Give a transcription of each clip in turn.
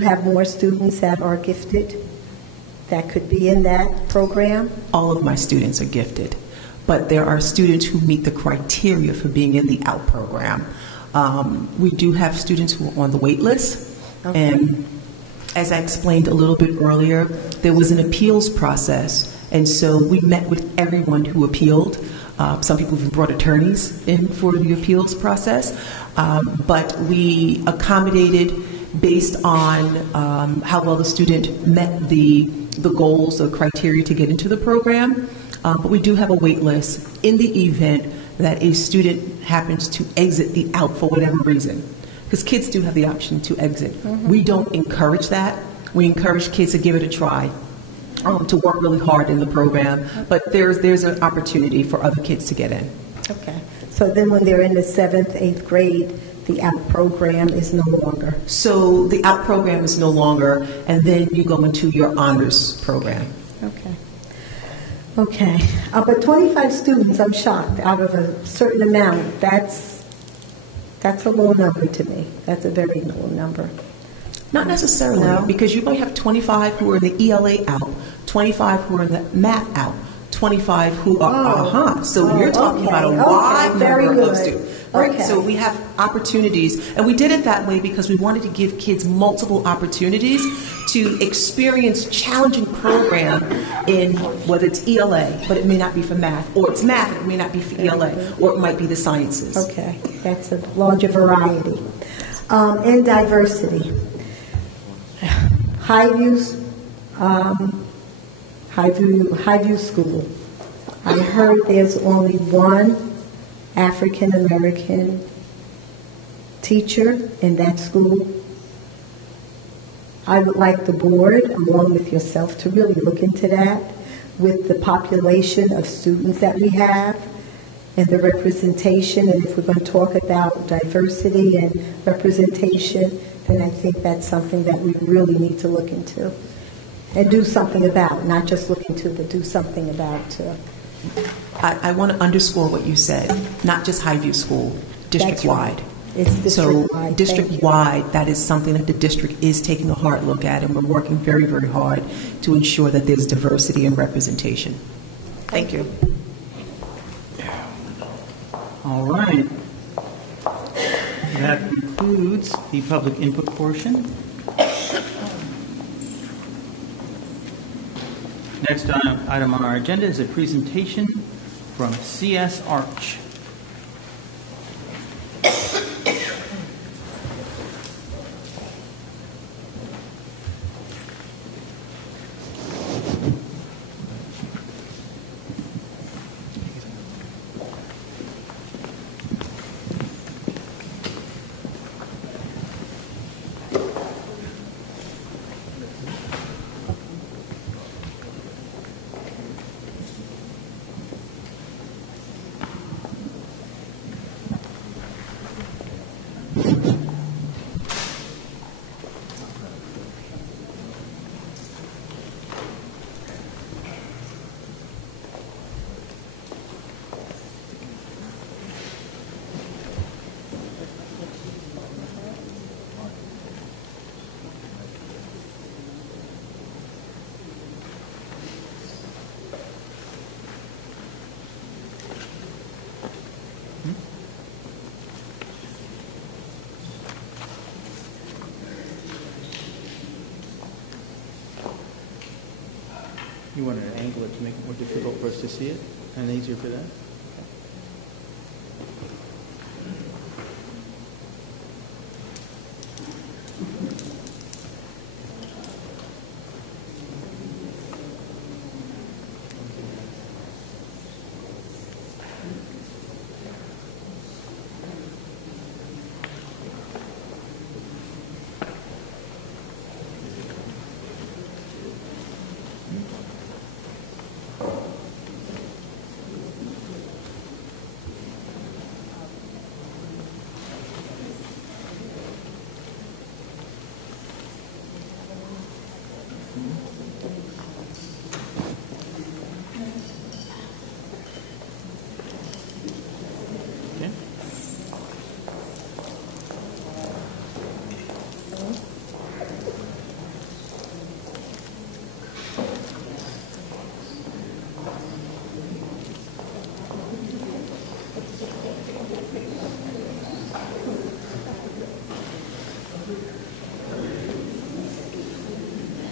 you have more students that are gifted that could be in that program? All of my students are gifted, but there are students who meet the criteria for being in the OUT program. We do have students who are on the wait list, Okay. and as I explained a little bit earlier, there was an appeals process, and so we met with everyone who appealed. Some people even brought attorneys in for the appeals process, but we accommodated based on how well the student met the goals, the criteria to get into the program. But we do have a wait list in the event that a student happens to exit the OUT for whatever reason, because kids do have the option to exit. We don't encourage that. We encourage kids to give it a try, to work really hard in the program, but there's an opportunity for other kids to get in. Okay. So then when they're in the 7th, 8th grade, the OUT program is no longer? So the OUT program is no longer, and then you go into your honors program. Okay. Okay. But 25 students, I'm shocked, out of a certain amount. That's a low number to me. That's a very low number. Not necessarily, No? because you might have 25 who are in the ELA out, 25 who are in the math out, 25 who are, So you're talking about a wide very number good. of students. Right? Okay. So we have opportunities, and we did it that way because we wanted to give kids multiple opportunities to experience challenging program in whether it's ELA, but it may not be for math, or it's math, it may not be for ELA, or it might be the sciences. Okay. That's a larger variety. And diversity. Highview School. I heard there's only one African American teacher in that school. I would like the board, along with yourself, to really look into that with the population of students that we have and the representation. And if we're going to talk about diversity and representation, then I think that's something that we really need to look into and do something about, not just look into, but do something about too. I want to underscore what you said, not just Highview School, district-wide. That's right. It's district-wide. So district-wide, that is something that the district is taking a hard look at, and we're working very, very hard to ensure that there's diversity and representation. Thank you. All right. That concludes the public input portion. Next item on our agenda is a presentation from C.S. Arch. You wanted to angle it to make it more difficult for us to see it, and easier for that?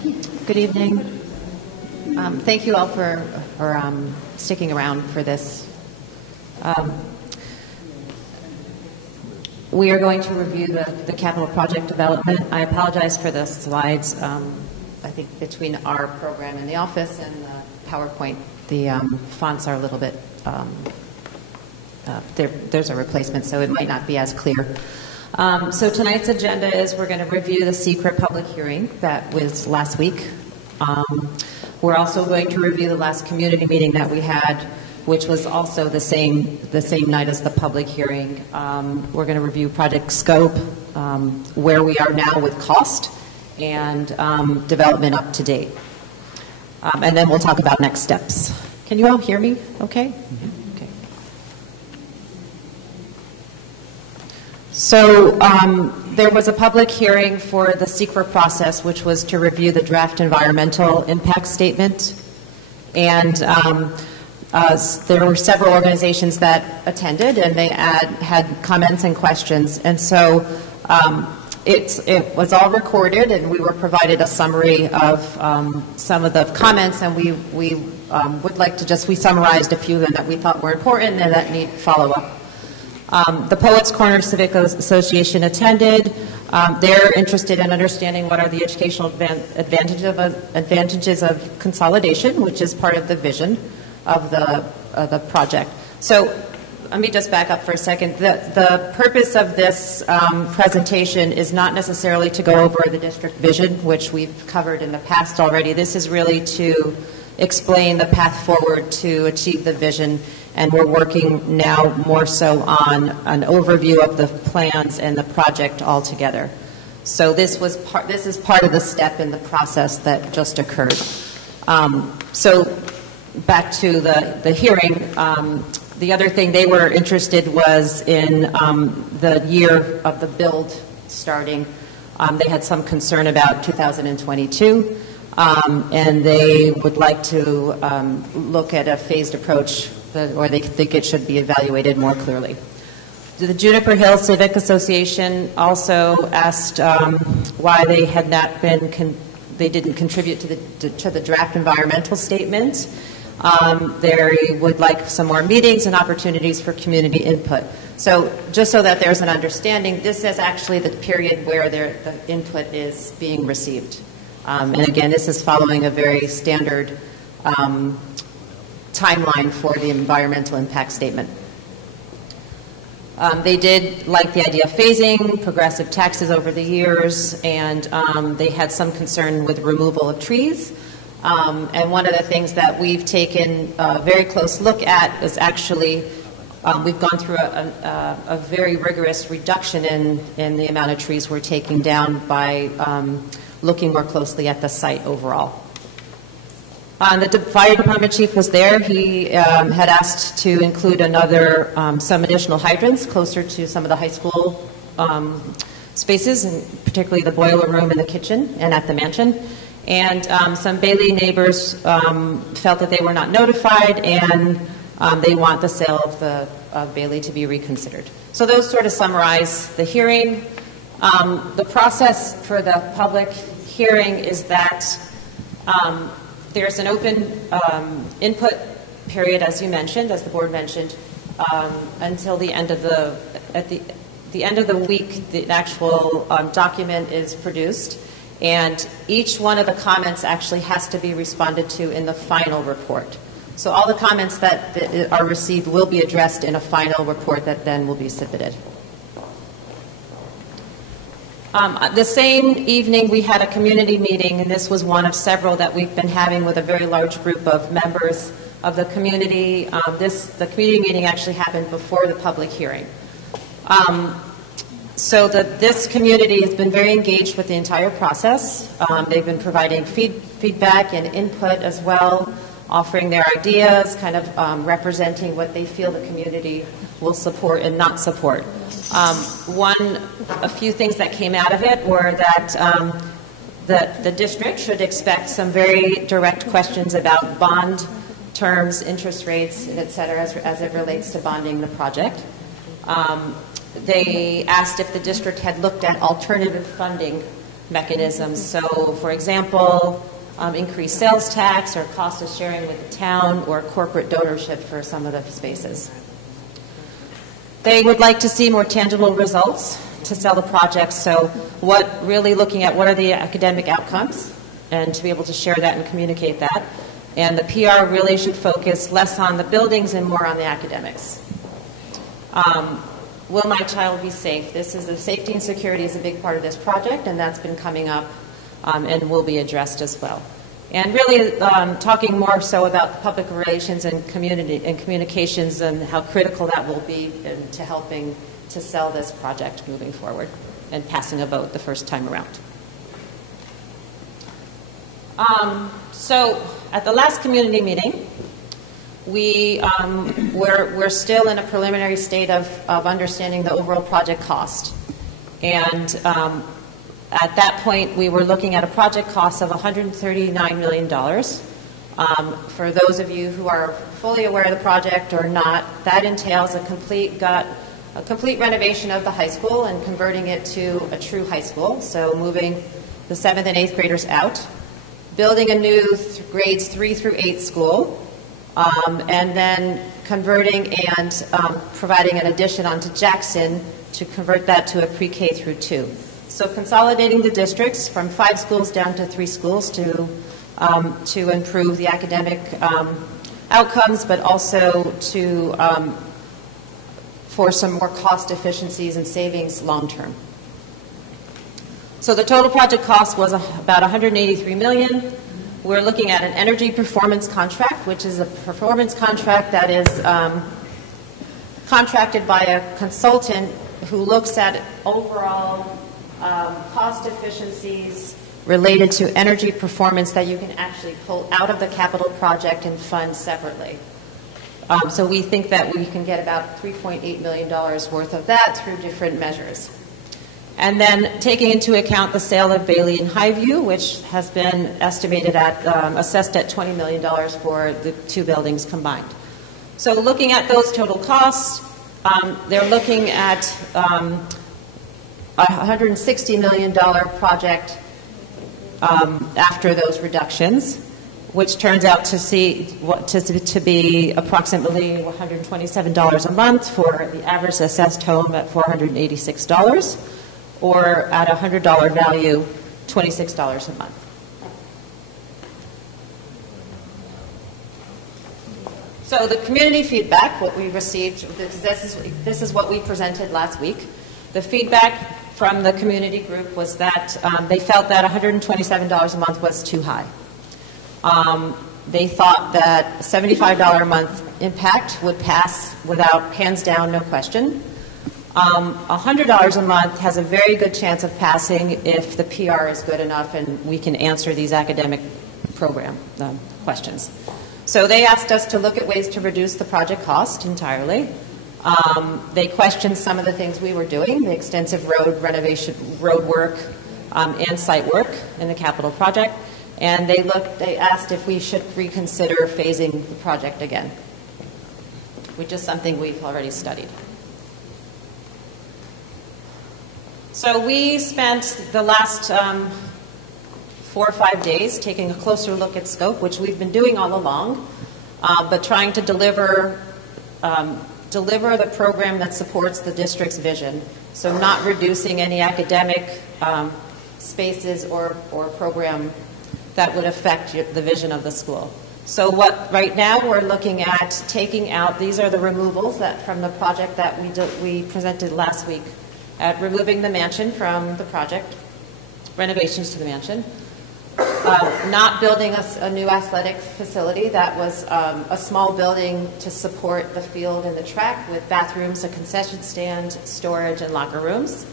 Good evening. Thank you all for sticking around for this. We are going to review the capital project development. I apologize for the slides. I think between our program in the office and the PowerPoint, the fonts are a little bit, there's a replacement, so it might not be as clear. So tonight's agenda is we're going to review the secret public hearing that was last week. We're also going to review the last community meeting that we had, which was also the same night as the public hearing. We're going to review project scope, where we are now with cost, and development up to date. And then we'll talk about next steps. Can you all hear me okay? Okay. So there was a public hearing for the secret process, which was to review the draft environmental impact statement. And there were several organizations that attended, and they had comments and questions. And so it was all recorded, and we were provided a summary of some of the comments, and we would like to we summarized a few of them that we thought were important and that need follow-up. The Poets Corner Civic Association attended. They're interested in understanding what are the educational advantages of consolidation, which is part of the vision of the project. So let me just back up for a second. The purpose of this presentation is not necessarily to go over the district vision, which we've covered in the past already. This is really to explain the path forward to achieve the vision, and we're working now more so on an overview of the plans and the project altogether. So this is part of the step in the process that just occurred. So back to the hearing. The other thing they were interested was in the year of the build starting. They had some concern about 2022, and they would like to look at a phased approach, or they think it should be evaluated more clearly. The Juniper Hill Civic Association also asked why they had not been, they didn't contribute to the draft environmental statement. They would like some more meetings and opportunities for community input. So just so that there's an understanding, this is actually the period where the input is being received. And again, this is following a very standard timeline for the environmental impact statement. They did like the idea of phasing progressive taxes over the years, and they had some concern with removal of trees. And one of the things that we've taken a very close look at is actually we've gone through a very rigorous reduction in the amount of trees we're taking down by looking more closely at the site overall. The fire department chief was there. He had asked to include some additional hydrants closer to some of the high school spaces, and particularly the boiler room in the kitchen and at the mansion. And some Bailey neighbors felt that they were not notified, and they want the sale of Bailey to be reconsidered. So those sort of summarize the hearing. The process for the public hearing is that there's an open input period, as you mentioned, as the board mentioned, until the end of at the end of the week, the actual document is produced. And each one of the comments actually has to be responded to in the final report. So all the comments that are received will be addressed in a final report that then will be submitted. The same evening we had a community meeting, and this was one of several that we've been having with a very large group of members of the community. The community meeting actually happened before the public hearing. So this community has been very engaged with the entire process. They've been providing feedback and input as well, offering their ideas, kind of representing what they feel the community will support and not support. A few things that came out of it were that the district should expect some very direct questions about bond terms, interest rates, et cetera, as it relates to bonding the project. They asked if the district had looked at alternative funding mechanisms. So, for example, increased sales tax or cost of sharing with the town or corporate donorship for some of the spaces. They would like to see more tangible results to sell the project. So really looking at what are the academic outcomes and to be able to share that and communicate that. And the PR really should focus less on the buildings and more on the academics. Will my child be safe? This is the safety and security is a big part of this project, and that's been coming up and will be addressed as well. And really talking more so about public relations and community and communications and how critical that will be to helping to sell this project moving forward and passing a vote the first time around. So at the last community meeting, we're still in a preliminary state of understanding the overall project cost. And at that point, we were looking at a project cost of $139 million. For those of you who are fully aware of the project or not, that entails a complete renovation of the high school and converting it to a true high school, so moving the 7th and 8th graders out, building a new grades 3 through 8 school, and then converting and providing an addition onto Jackson to convert that to a pre-K through 2. So consolidating the districts from 5 schools down to 3 schools to improve the academic outcomes, but also for some more cost efficiencies and savings long term. So the total project cost was about $183 million. We're looking at an energy performance contract, which is a performance contract that is contracted by a consultant who looks at overall cost efficiencies related to energy performance that you can actually pull out of the capital project and fund separately. So we think that we can get about $3.8 million worth of that through different measures. And then taking into account the sale of Bailey and Highview, which has been estimated at, assessed at $20 million for the 2 buildings combined. So looking at those total costs, they're looking at $160 million project after those reductions, which turns out to be approximately $127 a month for the average assessed home at $486, or at a $100 value, $26 a month. So the community feedback, what we received, this is what we presented last week. The feedback from the community group was that they felt that $127 a month was too high. They thought that $75 a month impact would pass without, hands down, no question. $100 a month has a very good chance of passing if the PR is good enough and we can answer these academic program questions. So they asked us to look at ways to reduce the project cost entirely. They questioned some of the things we were doing, the extensive road renovation, road work, and site work in the capital project. And they asked if we should reconsider phasing the project again, which is something we've already studied. So we spent the last 4 or 5 days taking a closer look at scope, which we've been doing all along, but trying to deliver the program that supports the district's vision. So not reducing any academic spaces or program that would affect the vision of the school. So right now we're looking at taking out, these are the removals from the project that we presented last week, at removing the mansion from the project, renovations to the mansion, not building a new athletic facility. That was a small building to support the field and the track with bathrooms, a concession stand, storage, and locker rooms.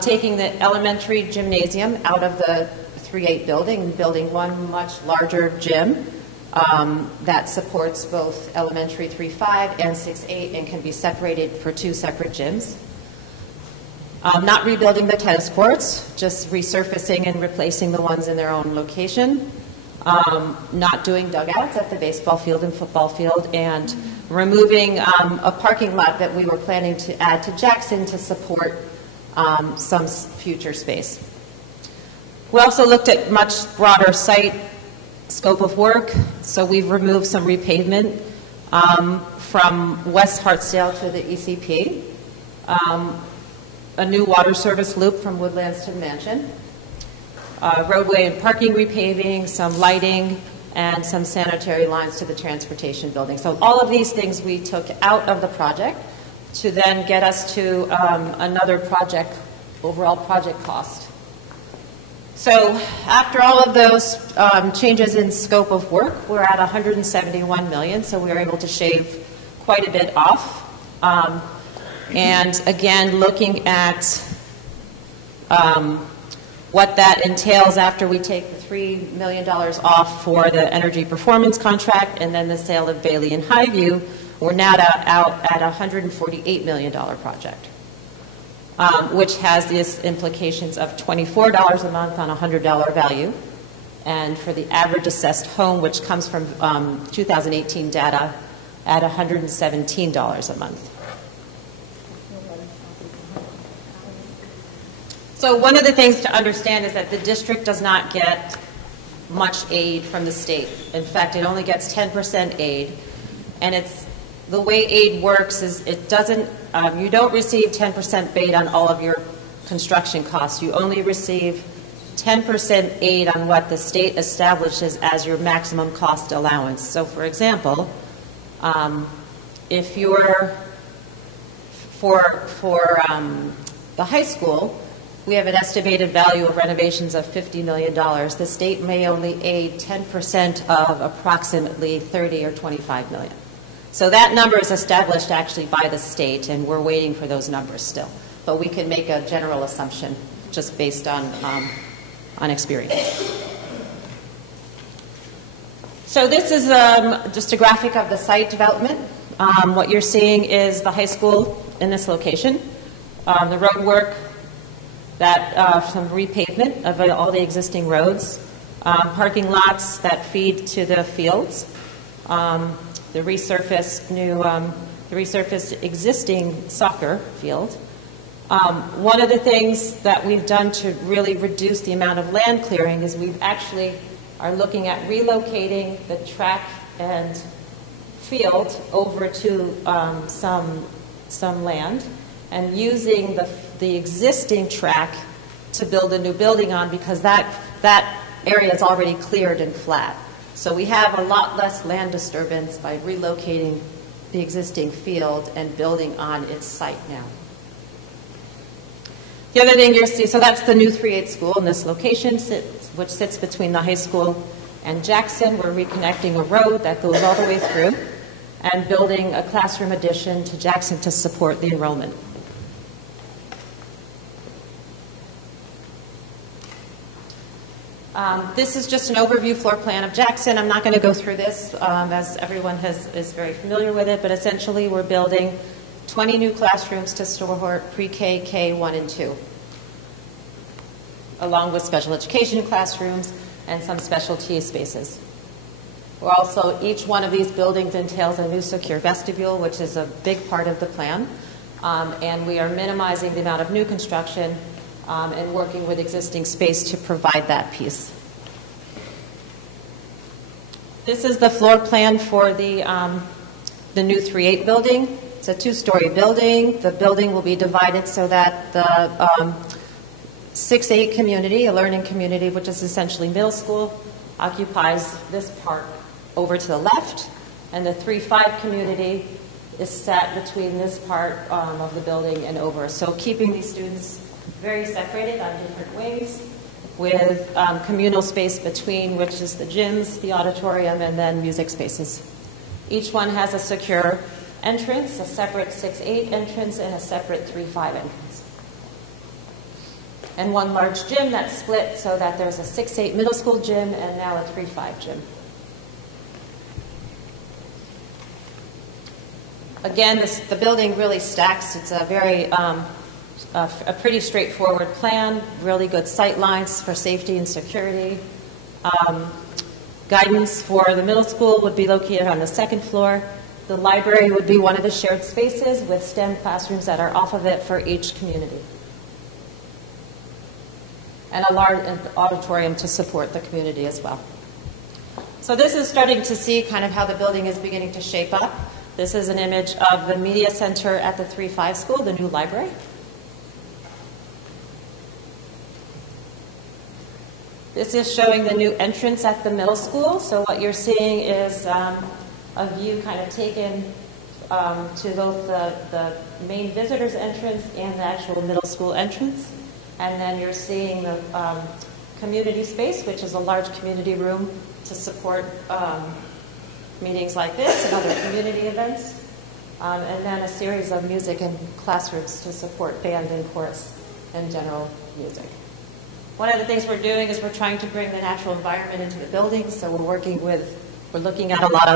Taking the elementary gymnasium out of the 3-8 building and building one much larger gym that supports both elementary 3-5 and 6-8 and can be separated for 2 separate gyms. Not rebuilding the tennis courts, just resurfacing and replacing the ones in their own location. Not doing dugouts at the baseball field and football field, and removing a parking lot that we were planning to add to Jackson to support some future space. We also looked at much broader site scope of work. So we've removed some repavement from West Hartsdale to the ECP, a new water service loop from Woodlands to Mansion, roadway and parking repaving, some lighting, and some sanitary lines to the transportation building. So all of these things we took out of the project to then get us to another project, overall project cost. So after all of those changes in scope of work, we're at $171 million, so we were able to shave quite a bit off. And again, looking at what that entails after we take the $3 million off for the energy performance contract and then the sale of Bailey and Highview, we're now out at a $148 million project, which has these implications of $24 a month on a $100 value. And for the average assessed home, which comes from 2018 data, at $117 a month. So one of the things to understand is that the district does not get much aid from the state. In fact, it only gets 10% aid. And it's the way aid works is it doesn't, you don't receive 10% aid on all of your construction costs. You only receive 10% aid on what the state establishes as your maximum cost allowance. So for example, if you're, for the high school, we have an estimated value of renovations of $50 million. The state may only aid 10% of approximately 30 or 25 million. So that number is established actually by the state, and we're waiting for those numbers still. But we can make a general assumption just based on experience. So this is just a graphic of the site development. What you're seeing is the high school in this location, the road work, that some repavement of all the existing roads, parking lots that feed to the fields, the resurfaced existing soccer field. One of the things that we've done to really reduce the amount of land clearing is we've actually are looking at relocating the track and field over to some land and using the existing track to build a new building on, because that area is already cleared and flat. So we have a lot less land disturbance by relocating the existing field and building on its site now. The other thing you're seeing, so that's the new 3-8 school in this location, which sits between the high school and Jackson. We're reconnecting a road that goes all the way through and building a classroom addition to Jackson to support the enrollment. This is just an overview floor plan of Jackson. I'm not going to go through this as everyone is very familiar with it, but essentially we're building 20 new classrooms to support pre-K, K1 and 2, along with special education classrooms and some specialty spaces. We're also, each one of these buildings entails a new secure vestibule, which is a big part of the plan, and we are minimizing the amount of new construction and working with existing space to provide that piece. This is the floor plan for the new 3-8 building. It's a 2-story building. The building will be divided so that the 6-8 community, a learning community, which is essentially middle school, occupies this part over to the left, and the 3-5 community is set between this part of the building and over. So keeping these students very separated on different wings with communal space between, which is the gyms, the auditorium, and then music spaces. Each one has a secure entrance, a separate 6-8 entrance, and a separate 3-5 entrance. And one large gym that's split so that there's a 6-8 middle school gym and now a 3-5 gym. Again, the building really stacks. It's a very a pretty straightforward plan, really good sight lines for safety and security. Guidance for the middle school would be located on the 2nd floor. The library would be one of the shared spaces with STEM classrooms that are off of it for each community. and a large auditorium to support the community as well. So this is starting to see kind of how the building is beginning to shape up. This is an image of the media center at the 3-5 school, the new library. This is showing the new entrance at the middle school. So what you're seeing is a view kind of taken to both the main visitors entrance and the actual middle school entrance. And then you're seeing the community space, which is a large community room to support meetings like this and other community events. And then a series of music and classrooms to support band and chorus and general music. One of the things we're doing is we're trying to bring the natural environment into the building. So we're looking at a lot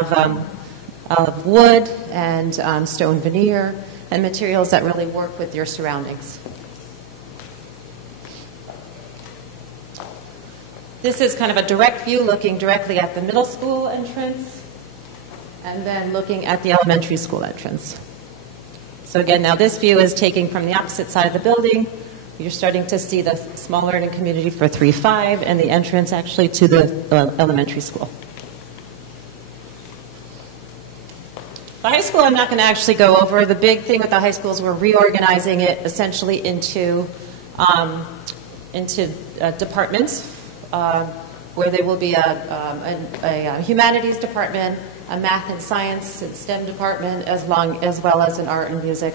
of wood and stone veneer and materials that really work with your surroundings. This is kind of a direct view looking directly at the middle school entrance and then looking at the elementary school entrance. So again, now this view is taking from the opposite side of the building. You're starting to see the small learning community for 3-5 and the entrance actually to the elementary school. The high school I'm not going to actually go over. The big thing with the high school is we're reorganizing it essentially into departments where there will be a humanities department, a math and science and STEM department, as well as an art and music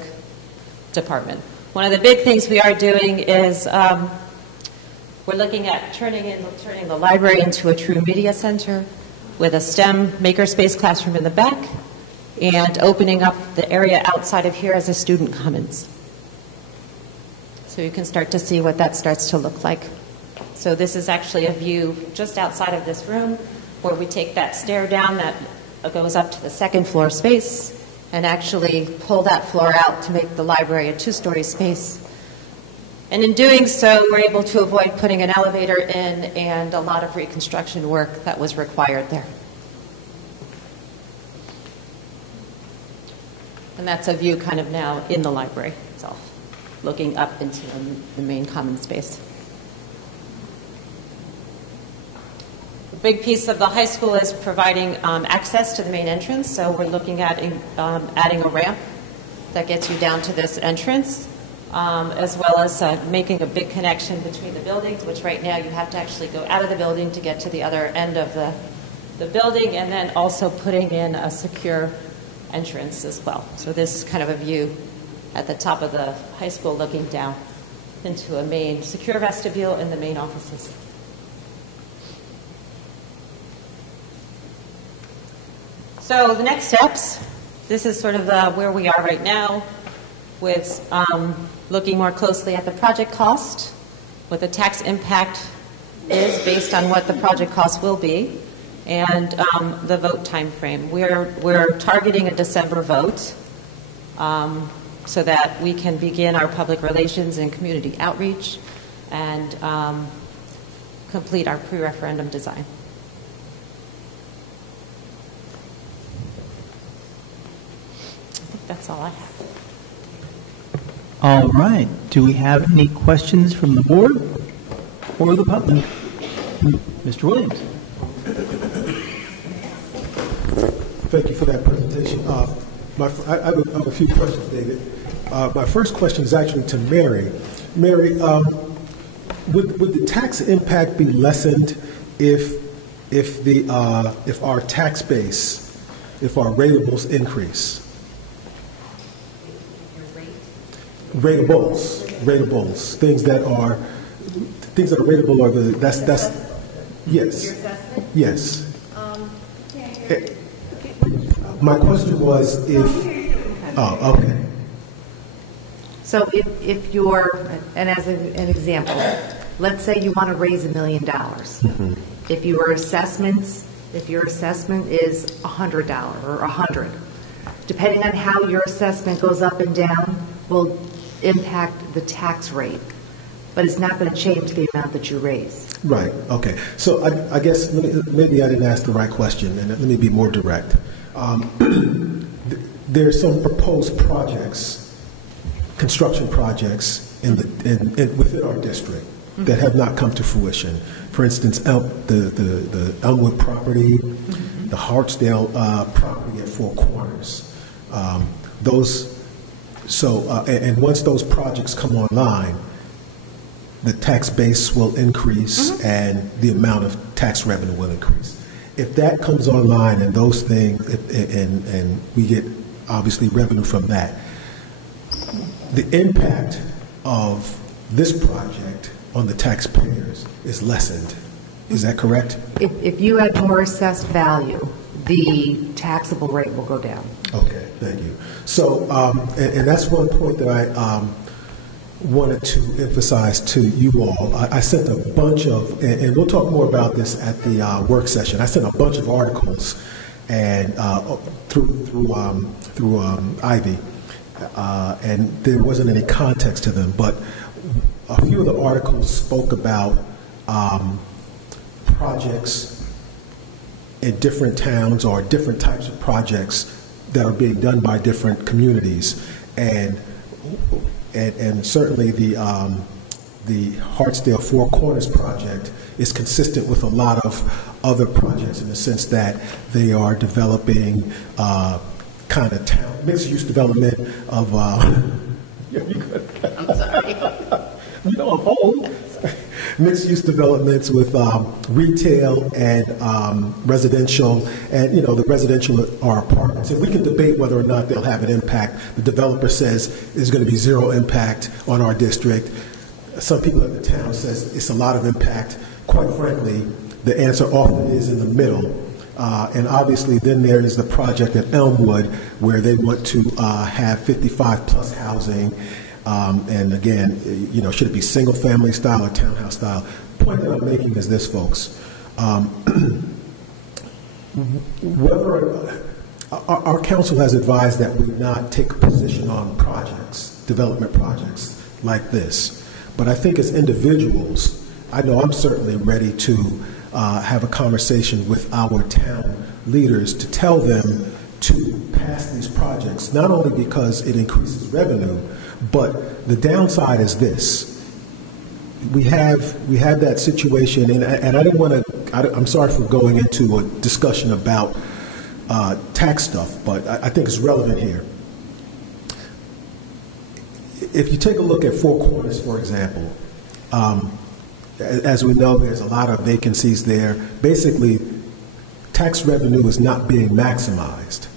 department. One of the big things we are doing is we're looking at turning the library into a true media center with a STEM makerspace classroom in the back and opening up the area outside of here as a student commons. So you can start to see what that starts to look like. So this is actually a view just outside of this room where we take that stair down that goes up to the second floor space and actually pull that floor out to make the library a 2-story space. And in doing so, we're able to avoid putting an elevator in and a lot of reconstruction work that was required there. And that's a view kind of now in the library itself, looking up into the main common space. A big piece of the high school is providing access to the main entrance. So we're looking at adding a ramp that gets you down to this entrance, as well as making a big connection between the buildings, which right now you have to actually go out of the building to get to the other end of the building, and then also putting in a secure entrance as well. So this is kind of a view at the top of the high school looking down into a main secure vestibule in the main offices. So the next steps, this is sort of where we are right now with looking more closely at the project cost, what the tax impact is based on what the project cost will be, and the vote time frame. We're targeting a December vote so that we can begin our public relations and community outreach and complete our pre-referendum design. That's all I have. All right. Do we have any questions from the board or the public? Mr. Williams. Thank you for that presentation. I have a few questions, David. My first question is actually to Mary. Mary, would the tax impact be lessened if our tax base, if our rateables increase? Rateables, things that are rateable are that's yes, yes. My question was okay. So if you're, and as an example, let's say you want to raise $1 million. Mm-hmm. If your assessment is $100 or $100, depending on how your assessment goes up and down, will impact the tax rate, but it's not going to change the amount that you raise. Right. Okay. So I guess maybe I didn't ask the right question, and let me be more direct. There are some proposed projects, construction projects within our district. that have not come to fruition. For instance, the Elmwood property, the Hartsdale property at Four Corners. And once those projects come online, the tax base will increase and the amount of tax revenue will increase. If that comes online and those things, and we get obviously revenue from that, the impact of this project on the taxpayers is lessened. Is that correct? If you had more assessed value, the taxable rate will go down. Okay, thank you. So, and that's one point that I wanted to emphasize to you all. I sent a bunch of, and we'll talk more about this at the work session. I sent a bunch of articles and through Ivy, and there wasn't any context to them, but a few of the articles spoke about projects in different towns or different types of projects that are being done by different communities, and certainly the Hartsdale Four Corners project is consistent with a lot of other projects in the sense that they are developing kind of mixed-use development of. I'm sorry. I'm old. Mixed-use developments with retail and residential, and the residential are apartments. And we can debate whether or not they'll have an impact. The developer says there's going to be zero impact on our district. Some people at the town says it's a lot of impact. Quite frankly, the answer often is in the middle. And obviously, then there is the project at Elmwood where they want to have 55-plus housing. And again, should it be single-family style or townhouse style? The point that I'm making is this, folks. Our council has advised that we not take a position on projects, development projects like this. But I think as individuals, I know I'm certainly ready to have a conversation with our town leaders to tell them to pass these projects, not only because it increases revenue, but the downside is this. We have that situation, and I didn't want to, I'm sorry for going into a discussion about tax stuff, but I think it's relevant here. If you take a look at Four Corners, for example, as we know, there's a lot of vacancies there. Basically, tax revenue is not being maximized.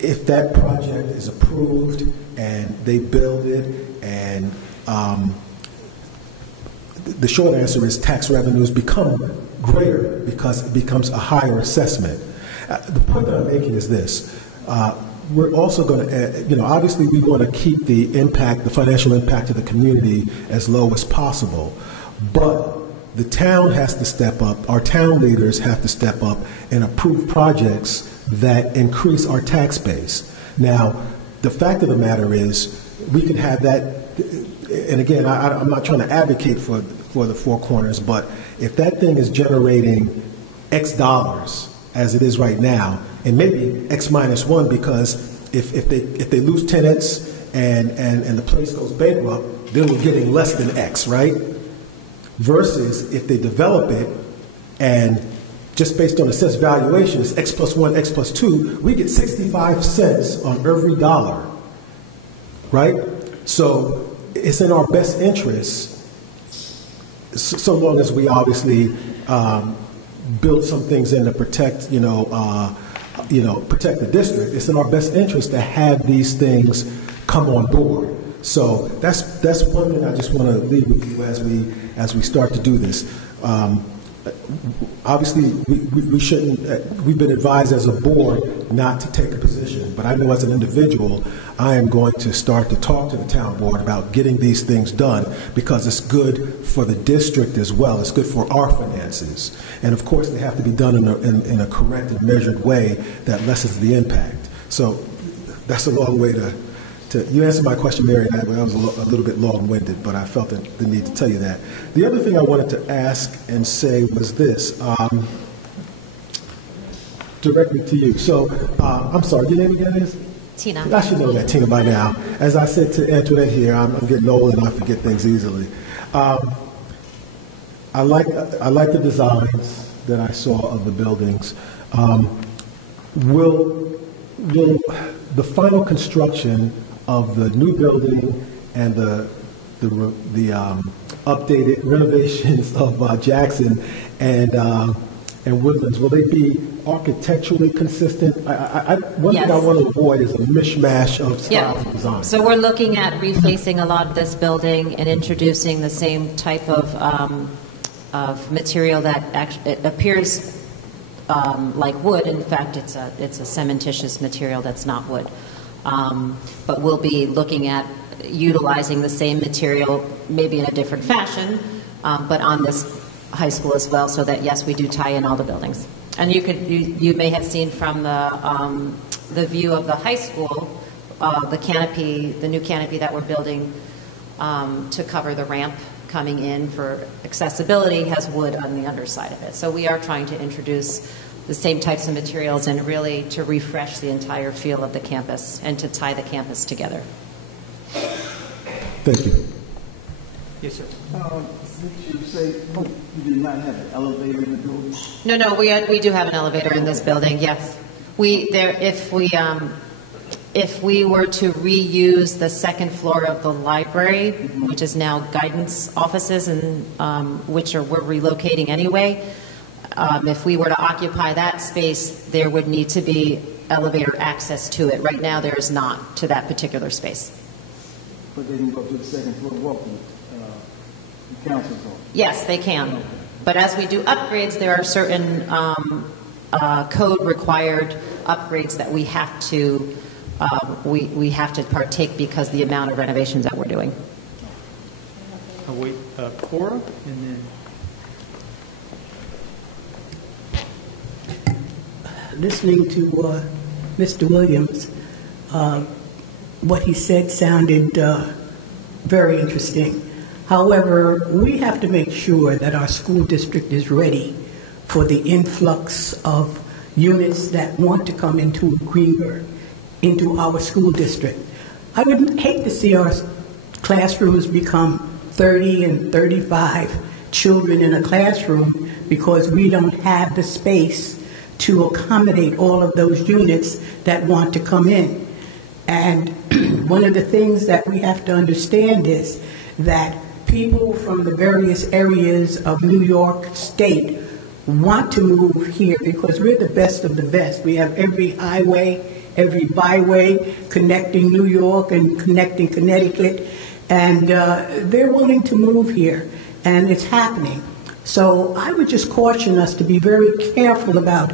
If that project is approved and they build it, and the short answer is tax revenues become greater because it becomes a higher assessment. The point that I'm making is this. We're also going to, obviously we want to keep the impact, the financial impact to the community as low as possible, but the town has to step up, our town leaders have to step up and approve projects that increase our tax base. Now, the fact of the matter is, we can have that, and again, I'm not trying to advocate for the Four Corners, but if that thing is generating X dollars, as it is right now, and maybe X minus one, because if they lose tenants and the place goes bankrupt, then we're getting less than X, right? Versus if they develop it and just based on assessed valuation, it's X plus 1, X plus 2, we get 65 cents on every dollar, right? So it's in our best interest, so long as we obviously build some things in to protect, protect the district. It's in our best interest to have these things come on board. So that's one thing I just want to leave with you as we start to do this. Obviously, we shouldn't. We've been advised as a board not to take a position, but I know as an individual, I am going to start to talk to the town board about getting these things done because it's good for the district as well. It's good for our finances, and of course, they have to be done in a correct and measured way that lessens the impact. So that's a long way to. You answered my question, Mary, and I was a little bit long-winded, but I felt the need to tell you that. The other thing I wanted to ask and say was this, directly to you. So, I'm sorry, your name again is? Tina. I should know that, Tina, by now. As I said to Antoinette here, I'm getting old and I forget things easily. I like the designs that I saw of the buildings. Will the final construction of the new building and the updated renovations of Jackson and Woodlands, will they be architecturally consistent? One thing I want to avoid is a mishmash of styles and design. So we're looking at refacing a lot of this building and introducing the same type of material that actually it appears like wood. In fact, it's a cementitious material that's not wood. But we'll be looking at utilizing the same material, maybe in a different fashion, but on this high school as well, so that yes, we do tie in all the buildings. And you may have seen from the view of the high school, the canopy, the new canopy that we're building to cover the ramp coming in for accessibility has wood on the underside of it. So we are trying to introduce the same types of materials and really to refresh the entire feel of the campus and to tie the campus together. Thank you. Yes, sir. Did you say you did not have an elevator in the building? No, we do have an elevator in this building. Yes, if we were to reuse the second floor of the library, which is now guidance offices, and we're relocating anyway. If we were to occupy that space, there would need to be elevator access to it. Right now, there is not to that particular space. But they can go up to the second floor walking. Council zone. Yes, they can. But as we do upgrades, there are certain code required upgrades that we have to partake because the amount of renovations that we're doing. I'll wait, Cora, and then. Listening to Mr. Williams, what he said sounded very interesting. However, we have to make sure that our school district is ready for the influx of units that want to come into Greenburgh, into our school district. I would hate to see our classrooms become 30 and 35 children in a classroom because we don't have the space to accommodate all of those units that want to come in. And one of the things that we have to understand is that people from the various areas of New York State want to move here because we're the best of the best. We have every highway, every byway connecting New York and connecting Connecticut, and they're willing to move here, and it's happening. So I would just caution us to be very careful about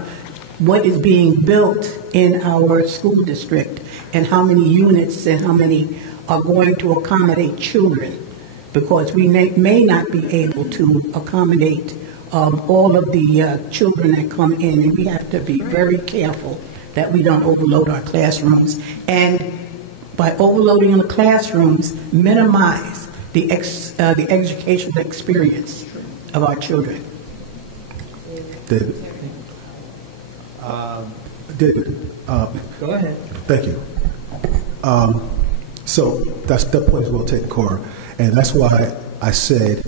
what is being built in our school district and how many units and how many are going to accommodate children, because we may not be able to accommodate all of the children that come in, and we have to be very careful that we don't overload our classrooms. And by overloading the classrooms, minimize the educational experience of our children. David. Go ahead. Thank you. So that point is well taken, Cora. And that's why I said,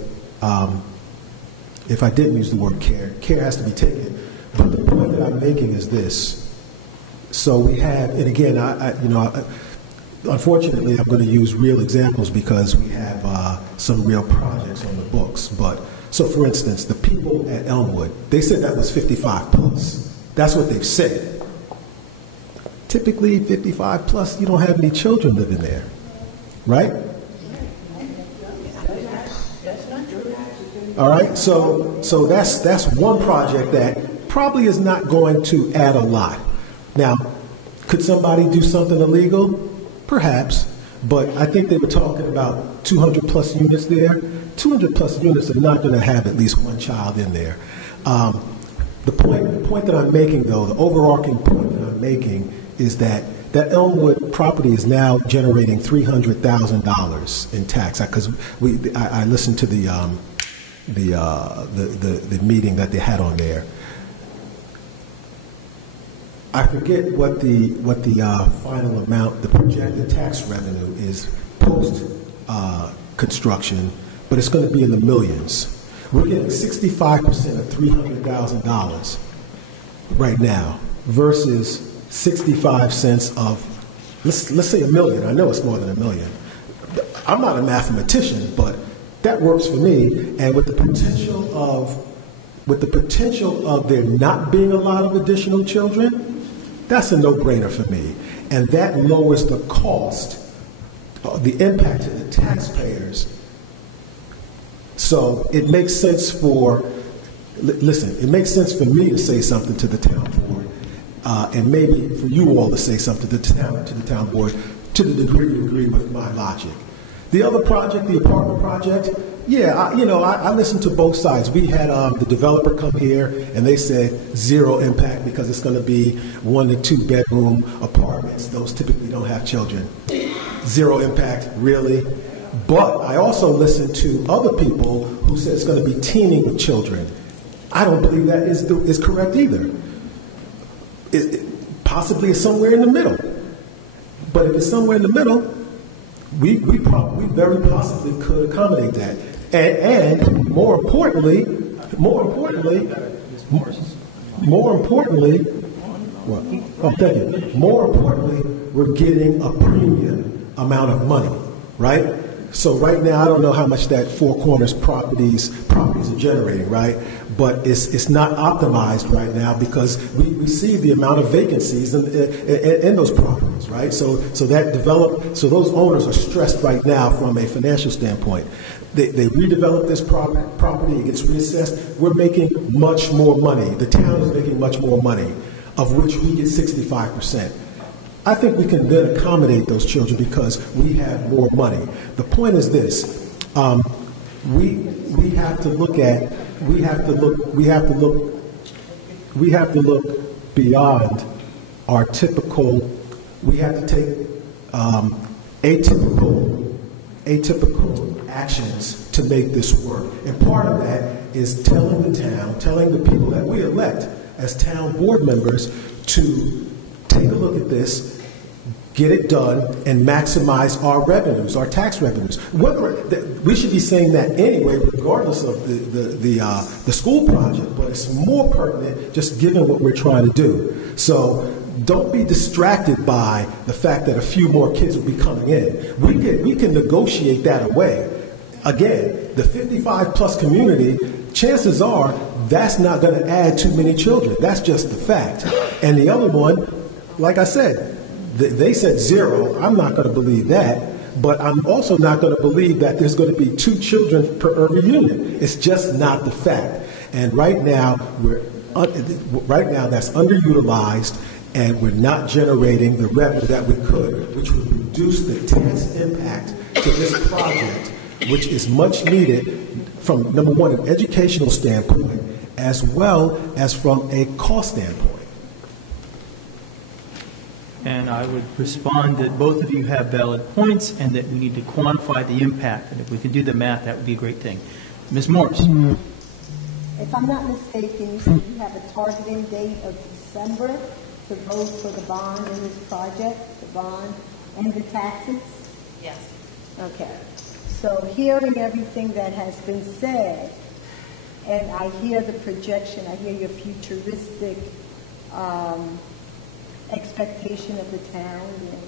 if I didn't use the word care has to be taken. But the point that I'm making is this. So we have, and again, unfortunately, I'm going to use real examples because we have some real projects on the books. But so, for instance, the people at Elmwood, they said that was 55 plus. That's what they've said. Typically, 55 plus, you don't have any children living there, right? All right, so that's one project that probably is not going to add a lot. Now, could somebody do something illegal? Perhaps, but I think they were talking about 200 plus units there. 200 plus units are not going to have at least one child in there. The point that I'm making, though, the overarching point that I'm making is that Elmwood property is now generating $300,000 in tax. Because I listened to the meeting that they had on there. I forget what the final amount, the projected tax revenue is post construction, but it's going to be in the millions. we're getting 65% of $300,000 right now versus 65 cents of, let's say $1 million. I know it's more than $1 million. I'm not a mathematician, but that works for me. And with the potential of there not being a lot of additional children, that's a no-brainer for me. And that lowers the cost, the impact to the taxpayers. So it makes sense it makes sense for me to say something to the town board, and maybe for you all to say something to the town board to the degree you agree with my logic. The other project, the apartment project, I listened to both sides. We had the developer come here, and they said zero impact because it's going to be 1 to 2 bedroom apartments. Those typically don't have children. Zero impact, really? But I also listened to other people who said it's going to be teeming with children. I don't believe that is correct either. Possibly it's somewhere in the middle. But if it's somewhere in the middle, we very possibly could accommodate that. And more importantly, we're getting a premium amount of money, right? So right now, I don't know how much that Four Corners properties are generating, right? But it's not optimized right now because we see the amount of vacancies in those properties, right? So those owners are stressed right now from a financial standpoint. They redevelop this property, it gets reassessed. We're making much more money. The town is making much more money, of which we get 65%. I think we can then accommodate those children because we have more money. The point is this: we have to look beyond our typical. We have to take atypical actions to make this work, and part of that is telling the people that we elect as town board members to take a look at this, get it done, and maximize our revenues, our tax revenues. We should be saying that anyway, regardless of the school project, but it's more pertinent just given what we're trying to do. So don't be distracted by the fact that a few more kids will be coming in. We can negotiate that away. Again, the 55-plus community, chances are that's not going to add too many children. That's just the fact. And the other one, like I said, they said zero. I'm not going to believe that. But I'm also not going to believe that there's going to be 2 children per urban unit. It's just not the fact. And right now that's underutilized, and we're not generating the revenue that we could, which would reduce the tax impact to this project, which is much needed from, number one, an educational standpoint, as well as from a cost standpoint. And I would respond that both of you have valid points and that we need to quantify the impact. And if we can do the math, that would be a great thing. Ms. Morris. If I'm not mistaken, you said you have a targeting date of December to vote for the bond in this project, the bond and the taxes? Yes. Okay. So hearing everything that has been said, and I hear the projection, I hear your futuristic expectation of the town and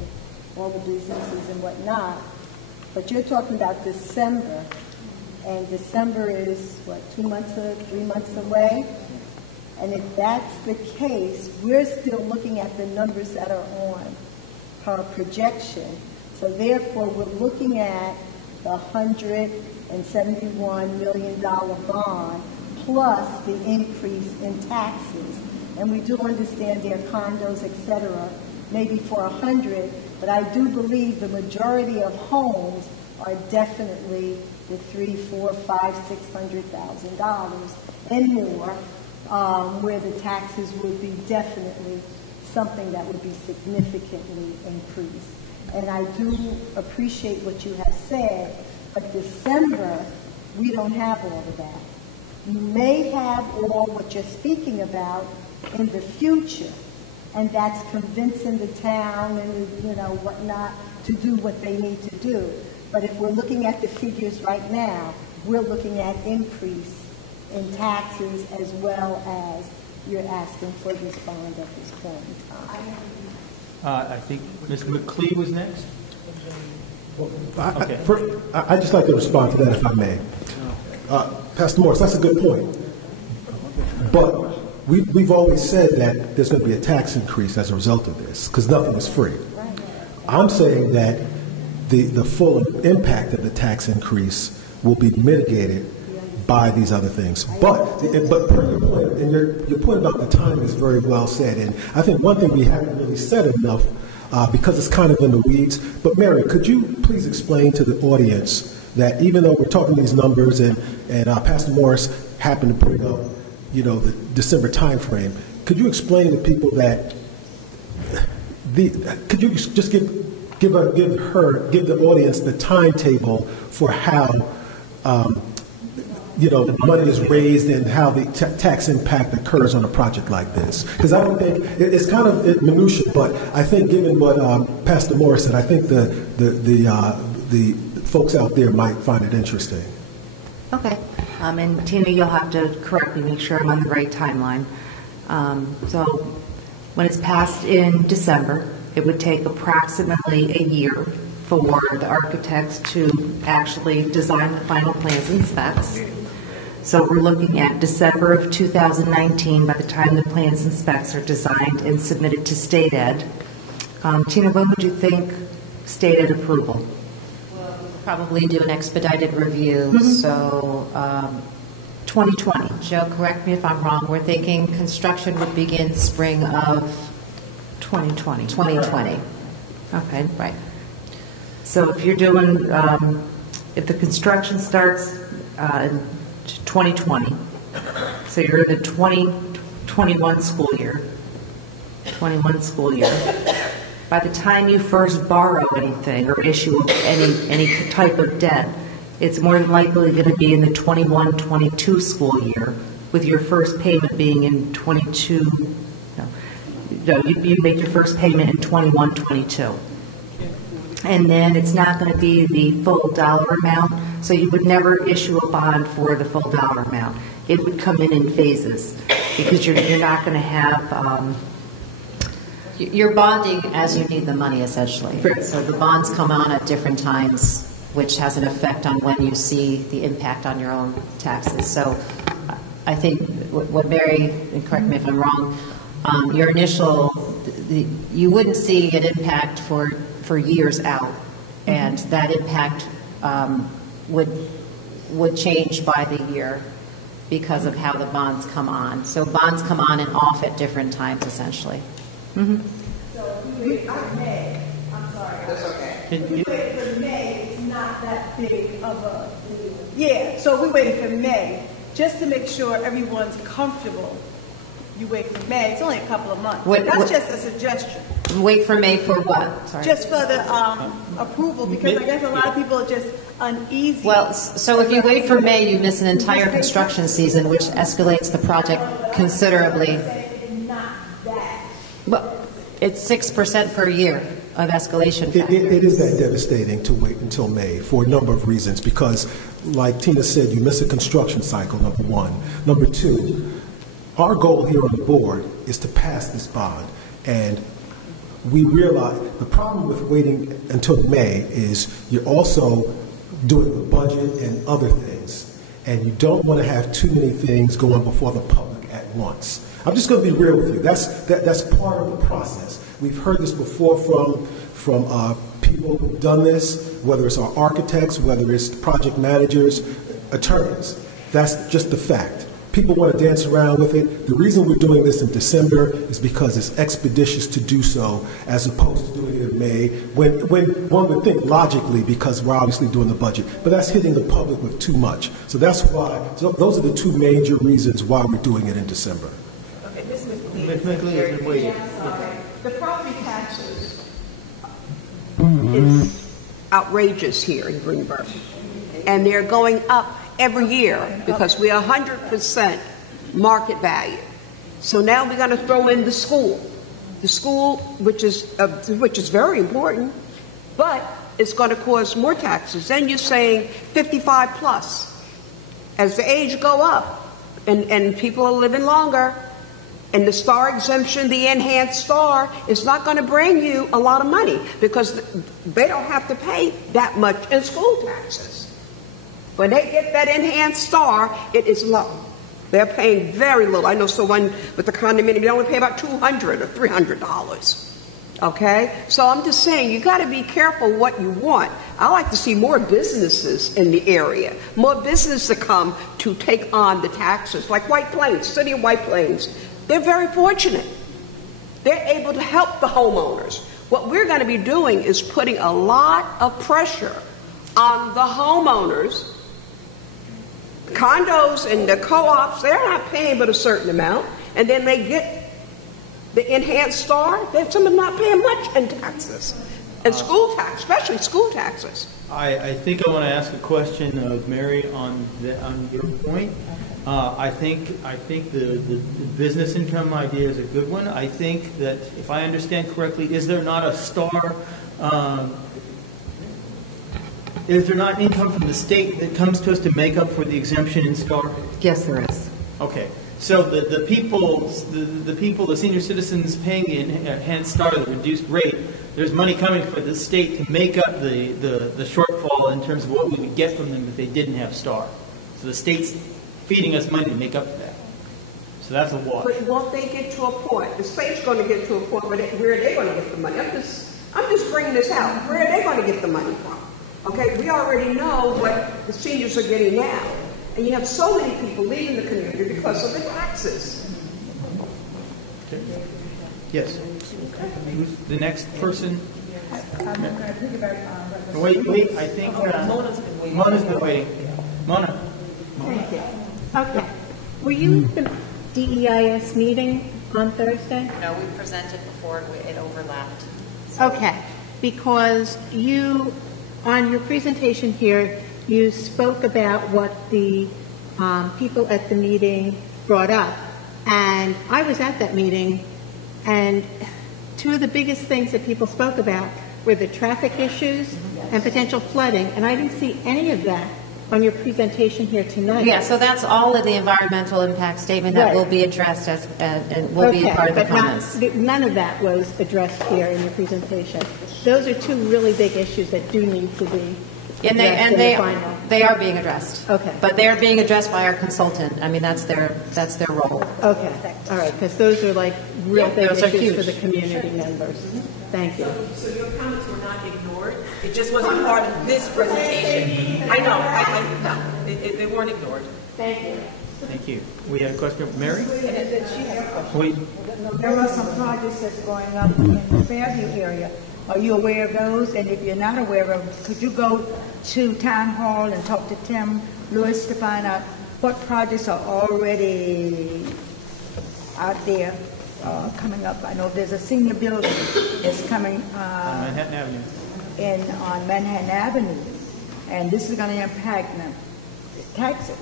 all the businesses and whatnot, but you're talking about December, and December is, 3 months away? And if that's the case, we're still looking at the numbers that are on our projection. So therefore, we're looking at the $171 million bond plus the increase in taxes. And we do understand their condos, et cetera, maybe for 100, but I do believe the majority of homes are definitely with $300,000, $400,000, $500,000, $600,000 and more, where the taxes would be definitely something that would be significantly increased. And I do appreciate what you have said, but December, we don't have all of that. You may have all what you're speaking about in the future, and that's convincing the town and, whatnot to do what they need to do. But if we're looking at the figures right now, we're looking at increase in taxes as well as you're asking for this bond at this point in time. I think Ms. McClee was next. I'd just like to respond to that, if I may. Pastor Morris, that's a good point. But we've always said that there's going to be a tax increase as a result of this, because nothing is free. I'm saying that the full impact of the tax increase will be mitigated by these other things. But per your point, and your point about the timing is very well said. And I think one thing we haven't really said enough, because it's kind of in the weeds, but Mary, could you please explain to the audience that even though we're talking these numbers and Pastor Morris happened to bring up, the December timeframe, could you explain to people that could you just give the audience the timetable for how money is raised and how the tax impact occurs on a project like this? Because I don't think it's kind of minutiae, but I think given what Pastor Morris said, I think the folks out there might find it interesting. Okay. And Tina, you'll have to correct me, make sure I'm on the right timeline. So when it's passed in December, it would take approximately a year for the architects to actually design the final plans and specs. So we're looking at December of 2019 by the time the plans and specs are designed and submitted to State Ed. Tina, when would you think State Ed approval? Probably do an expedited review, so 2020. Joe, correct me if I'm wrong. We're thinking construction would begin spring of 2020. 2020. Okay, right. So if you're doing, if the construction starts in 2020, so you're in the 2021 school year, by the time you first borrow anything or issue any type of debt, it's more than likely going to be in the 21-22 school year, with your first payment being in 22. You make your first payment in 21-22. And then it's not going to be the full dollar amount, so you would never issue a bond for the full dollar amount. It would come in phases, because you're not going to have... You're bonding as you need the money, essentially. So the bonds come on at different times, which has an effect on when you see the impact on your own taxes. So I think what Mary, and correct me if I'm wrong, your initial, you wouldn't see an impact for years out, and that impact would change by the year because of how the bonds come on. So bonds come on and off at different times, essentially. So if we wait for May, I'm sorry. That's okay. If we wait for May, it's not that big of a deal. Yeah, so we waited for May, just to make sure everyone's comfortable. You wait for May, it's only a couple of months. That's just a suggestion. Wait for May for what? Sorry. Just for the approval, because I guess a lot of people are just uneasy. Well, so if you wait for May, you miss an entire construction season, which escalates the project considerably. Well, it's 6% per year of escalation factor. It is that devastating to wait until May for a number of reasons, because, like Tina said, you miss a construction cycle, number one. Number two, our goal here on the board is to pass this bond, and we realize the problem with waiting until May is you're also doing the budget and other things, and you don't want to have too many things going before the public at once. I'm just going to be real with you. That's part of the process. We've heard this before from people who've done this, whether it's our architects, whether it's project managers, attorneys. That's just the fact. People want to dance around with it. The reason we're doing this in December is because it's expeditious to do so, as opposed to doing it in May, when one would think logically, because we're obviously doing the budget. But that's hitting the public with too much. So that's why. So those are the two major reasons why we're doing it in December. The property taxes is outrageous here in Greenburgh, and they're going up every year because we are 100% market value. So now we're going to throw in the school, which is very important, but it's going to cause more taxes. Then you're saying 55 plus. As the age go up, and people are living longer. And the STAR exemption, the enhanced STAR, is not going to bring you a lot of money because they don't have to pay that much in school taxes. When they get that enhanced STAR, it is low. They're paying very little. I know someone with the condominium, they only pay about $200 or $300. Okay? So I'm just saying, you got to be careful what you want. I like to see more businesses in the area, more business to come to take on the taxes, like White Plains, City of White Plains. They're very fortunate. They're able to help the homeowners. What we're going to be doing is putting a lot of pressure on the homeowners. Condos and the co-ops, they're not paying but a certain amount, and then they get the enhanced STAR. Some are not paying much in taxes, and school tax, especially school taxes. I think I want to ask a question of Mary on your point. I think the business income idea is a good one. I think that, if I understand correctly, is there not a STAR? Is there not income from the state that comes to us to make up for the exemption in STAR? Yes, there is. Okay. So the people, the senior citizens paying the enhanced STAR, the reduced rate, there's money coming for the state to make up the shortfall in terms of what we would get from them if they didn't have STAR. So the state's feeding us money to make up for that. So that's a wash. But won't they get to a point? The state's going to get to a point where are they going to get the money? I'm just bringing this out. Where are they going to get the money from? Okay, we already know what the seniors are getting now. And you have so many people leaving the community because of the taxes. Okay. Yes. Who's the next person? Wait, I think Mona's been waiting. Mona. Thank you. Okay. Were you at the DEIS meeting on Thursday? No, we presented before it overlapped. Okay. Because you, on your presentation here, you spoke about what the people at the meeting brought up. And I was at that meeting, and two of the biggest things that people spoke about were the traffic issues and potential flooding. And I didn't see any of that on your presentation here tonight. Yeah, so that's all in the environmental impact statement that will be addressed and will be part of the comments. None of that was addressed here in your presentation. Those are two really big issues that do need to be they are being addressed. Okay. But they are being addressed by our consultant. I mean, that's their role. Okay. All right. Because those are like real big issues for the community members. Thank you. So your comments were not ignored. It just wasn't part of this presentation. I know. They weren't ignored. Thank you. Thank you. We had a question from Mary? She has a question. Wait. There are some projects that's going up in the Fairview area. Are you aware of those? And if you're not aware of them, could you go to Town Hall and talk to Tim Lewis to find out what projects are already out there coming up? I know there's a senior building that's coming On Manhattan Avenue. on Manhattan Avenue, and this is going to impact taxes.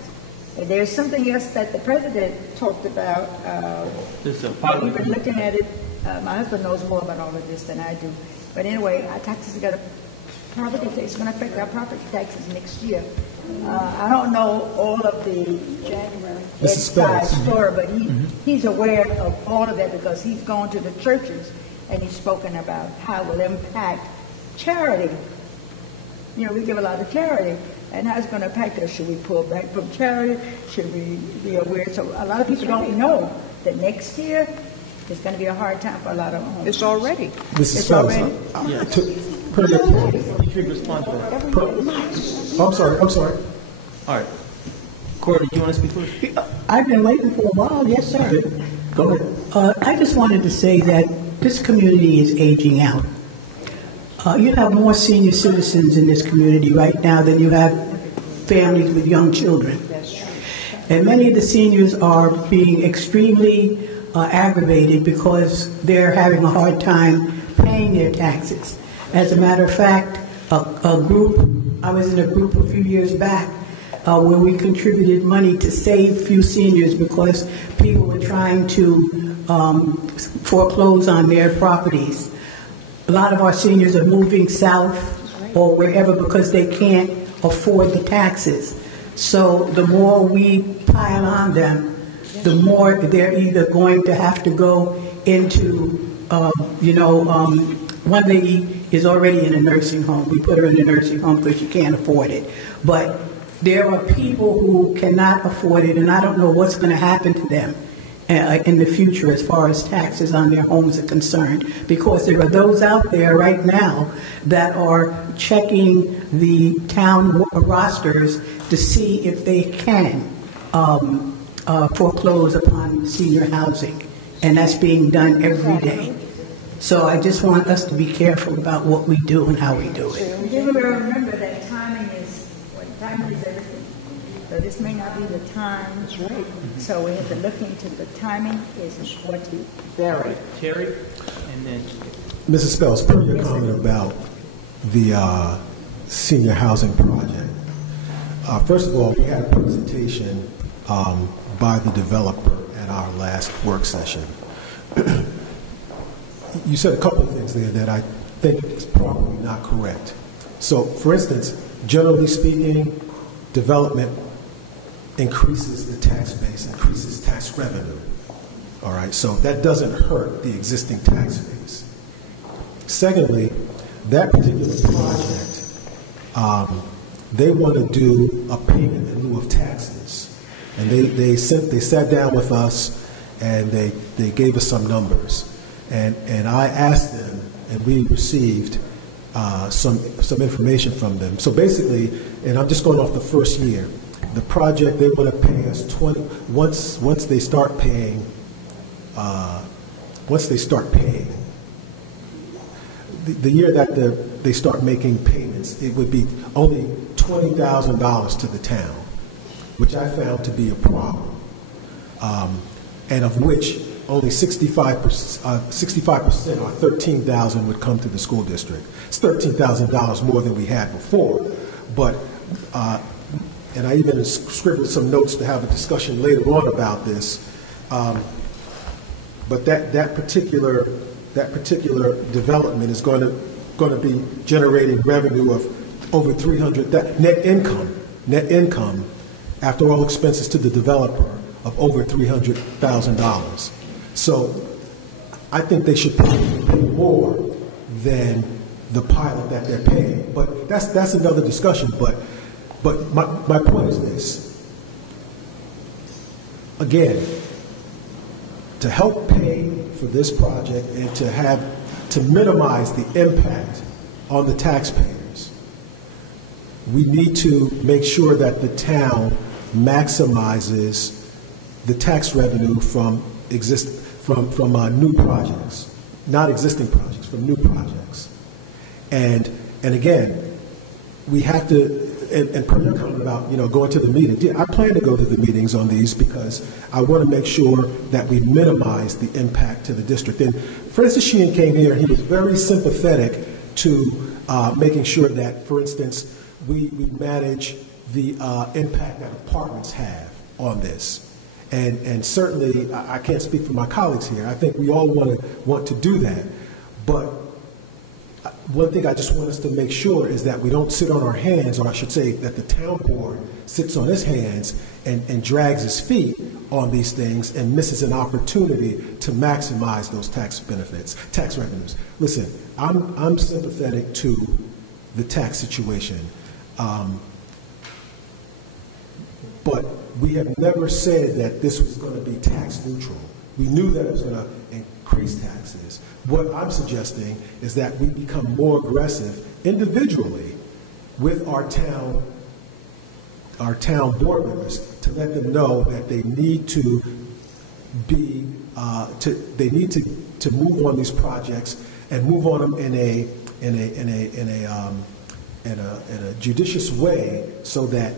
And there's something else that the president talked about. We've been looking at it. My husband knows more about all of this than I do. But anyway, our taxes are going to it's going to affect our property taxes next year. I don't know all of the January story, but he's aware of all of that because he's gone to the churches and he's spoken about how it will impact charity. You know, we give a lot of charity, and how it's going to impact us. Should we pull back from charity? Should we be aware? So a lot of people don't know that next year it's going to be a hard time for a lot of homes. It's already. Mrs. Phelps, You should respond to that. I'm sorry. All right. Corey, do you want to speak first? I've been waiting for a while. Yes, sir. Go ahead. I just wanted to say that this community is aging out. You have more senior citizens in this community right now than you have families with young children. And many of the seniors are being extremely aggravated because they're having a hard time paying their taxes. As a matter of fact, I was in a group a few years back where we contributed money to save few seniors because people were trying to foreclose on their properties. A lot of our seniors are moving south or wherever because they can't afford the taxes. So the more we pile on them, the more they're either going to have to go into, one lady is already in a nursing home. We put her in a nursing home because she can't afford it. But there are people who cannot afford it, and I don't know what's going to happen to them in the future as far as taxes on their homes are concerned, because there are those out there right now that are checking the town rosters to see if they can foreclose upon senior housing, and that's being done every day. So I just want us to be careful about what we do and how we do it. And then we remember that timing is everything. So this may not be the time. That's right. So we have to look into the timing is important. Very. Terry, and then Mrs. Spells, per your comment about the senior housing project. First of all, we had a presentation by the developer at our last work session. You said a couple of things there that I think is probably not correct. So, for instance, generally speaking, development increases the tax base, increases tax revenue. All right, so that doesn't hurt the existing tax base. Secondly, that particular project, they want to do a payment in lieu of taxes. And they sat down with us and they gave us some numbers. And I asked them, and we received some information from them. So basically, and I'm just going off the first year, the project, they want to pay us once they start paying, the year that they start making payments, it would be only $20,000 to the town, which I found to be a problem, and of which only 65% or $13,000 would come to the school district. It's $13,000 more than we had before, but and I even scribbled some notes to have a discussion later on about this. But that particular development is going to be generating revenue of over $300,000 net income after all expenses to the developer of over $300,000. So I think they should pay more than the pilot that they're paying. But that's another discussion. But my point is this. Again, to help pay for this project and to minimize the impact on the taxpayers, we need to make sure that the town maximizes the tax revenue from new projects, not existing projects, from new projects. And again, we have to, and per your comment about, going to the meetings, I plan to go to the meetings on these because I want to make sure that we minimize the impact to the district. And Francis Sheehan came here, and he was very sympathetic to making sure that, for instance, we manage the impact that apartments have on this. And certainly, I can't speak for my colleagues here. I think we all want to do that. But one thing I just want us to make sure is that we don't sit on our hands, or I should say that the town board sits on his hands and drags his feet on these things and misses an opportunity to maximize those tax benefits, tax revenues. Listen, I'm sympathetic to the tax situation, but we have never said that this was going to be tax neutral. We knew that it was going to increase taxes. What I'm suggesting is that we become more aggressive individually with our town board members to let them know that they need to move on these projects and move on them in a judicious way so that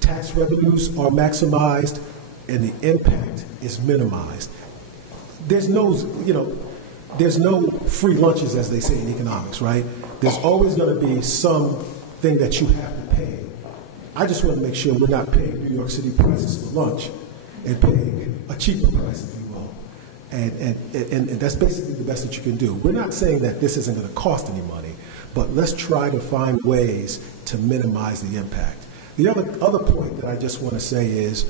tax revenues are maximized and the impact is minimized. There's no free lunches, as they say in economics, right? There's always going to be something that you have to pay. I just want to make sure we're not paying New York City prices for lunch and paying a cheaper price, if you will. And that's basically the best that you can do. We're not saying that this isn't going to cost any money, but let's try to find ways to minimize the impact. The other point that I just want to say is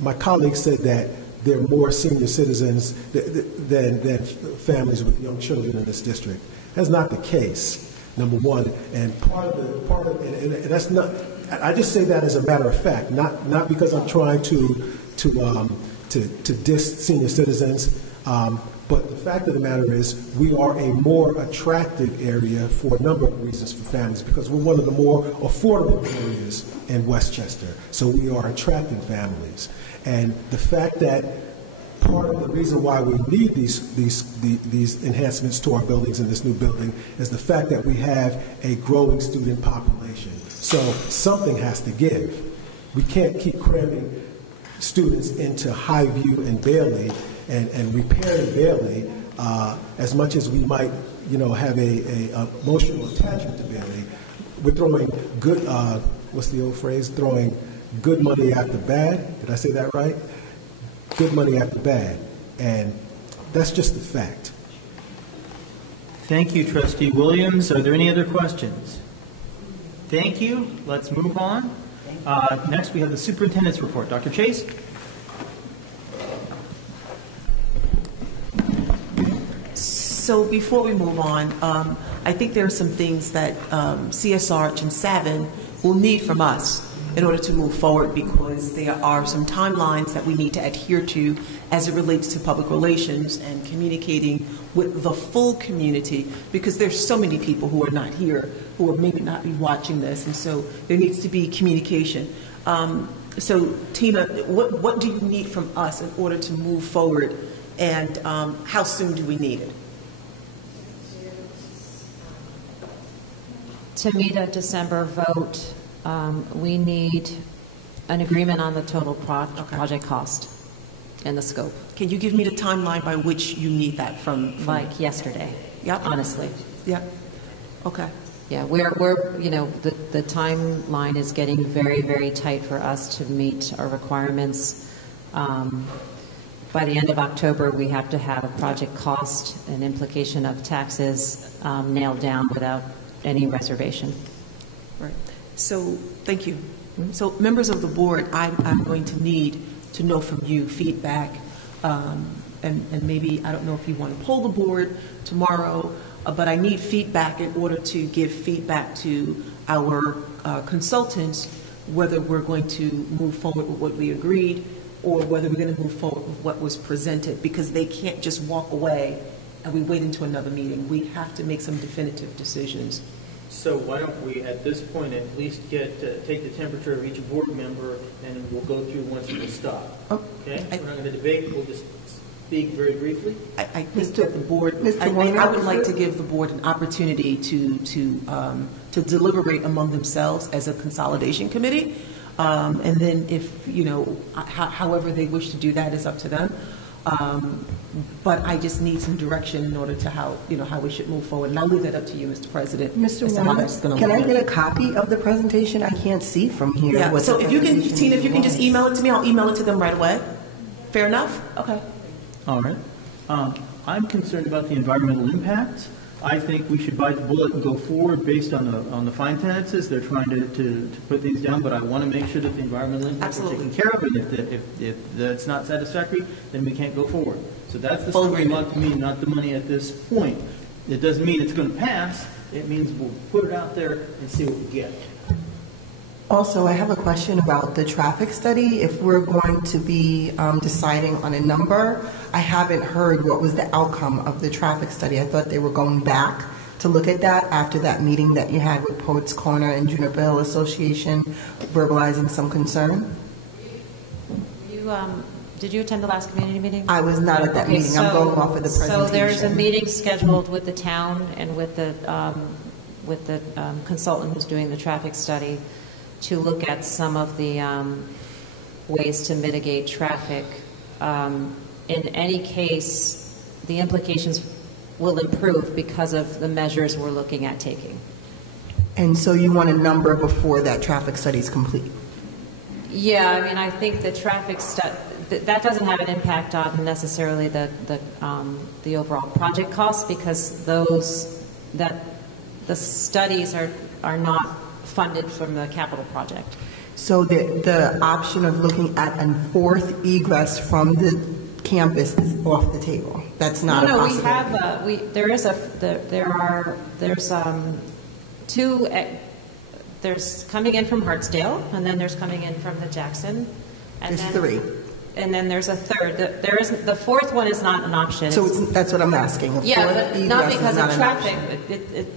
my colleague said that there are more senior citizens than families with young children in this district. That's not the case, number one. And and that's not, I just say that as a matter of fact, not because I'm trying to diss senior citizens, but the fact of the matter is we are a more attractive area for a number of reasons for families, because we're one of the more affordable areas in Westchester. So we are attracting families. And the fact that part of the reason why we need these enhancements to our buildings in this new building is the fact that we have a growing student population. So something has to give. We can't keep cramming students into Highview and Bailey and repairing Bailey as much as we might, have a emotional attachment to Bailey. We're throwing good, what's the old phrase? Throwing good money after bad. Did I say that right? Good money after bad. And that's just the fact. Thank you, Trustee Williams. Are there any other questions? Thank you. Let's move on. Next, we have the superintendent's report. Dr. Chase? So before we move on, I think there are some things that CSR and Savin will need from us in order to move forward, because there are some timelines that we need to adhere to as it relates to public relations and communicating with the full community, because there's so many people who are not here, who will maybe not be watching this, and so there needs to be communication. So Tina, what do you need from us in order to move forward, and how soon do we need it? To meet a December vote, we need an agreement on the total project cost and the scope. Can you give me the timeline by which you need that from Like yesterday. Yep. Honestly. Yep. Okay. Yeah, we're the timeline is getting very, very tight for us to meet our requirements. By the end of October, we have to have a project cost and implication of taxes nailed down without any reservation. Right. So, thank you. So, members of the board, I'm going to need to know from you feedback, and maybe, I don't know if you want to poll the board tomorrow, but I need feedback in order to give feedback to our consultants, whether we're going to move forward with what we agreed or whether we're going to move forward with what was presented, because they can't just walk away and we wait into another meeting. We have to make some definitive decisions. So why don't we, at this point, at least take the temperature of each board member, and we'll go through once we'll stop. Okay? We're not going to debate. We'll just speak very briefly. I think that the board, I would like to give the board an opportunity to deliberate among themselves as a consolidation committee, and then if however they wish to do that is up to them. But I just need some direction in order to how we should move forward. And I'll leave that up to you, Mr. President. Mr. Warren, can I get a copy of the presentation? I can't see from here. Yeah, so if you can, Tina, if you can just email it to me, I'll email it to them right away. Fair enough? Okay. All right. I'm concerned about the environmental impact. I think we should bite the bullet and go forward based on the fine tenances. They're trying to put things down, but I want to make sure that the environmental impact is taken care of, and if that's not satisfactory, then we can't go forward. So that's the stumbling block to me, not the money at this point. It doesn't mean it's going to pass. It means we'll put it out there and see what we get. Also, I have a question about the traffic study. If we're going to be deciding on a number, I haven't heard what was the outcome of the traffic study. I thought they were going back to look at that after that meeting that you had with Poets Corner and Juniper Hill Association, verbalizing some concern. Did you attend the last community meeting? I was not at that meeting. I'm going off of the presentation. So there's a meeting scheduled with the town and with the consultant who's doing the traffic study to look at some of the ways to mitigate traffic. In any case, the implications will improve because of the measures we're looking at taking. And so you want a number before that traffic study is complete? Yeah, I mean, I think the traffic study, that doesn't have an impact on necessarily the overall project costs, because the studies are not funded from the capital project. So the option of looking at a fourth egress from the campus is off the table. That's not a possibility. There's two, there's coming in from Hartsdale, and then there's coming in from the Jackson. And There's then, three. And then there's a third. The fourth one is not an option. So that's what I'm asking. Yeah, but not because of traffic.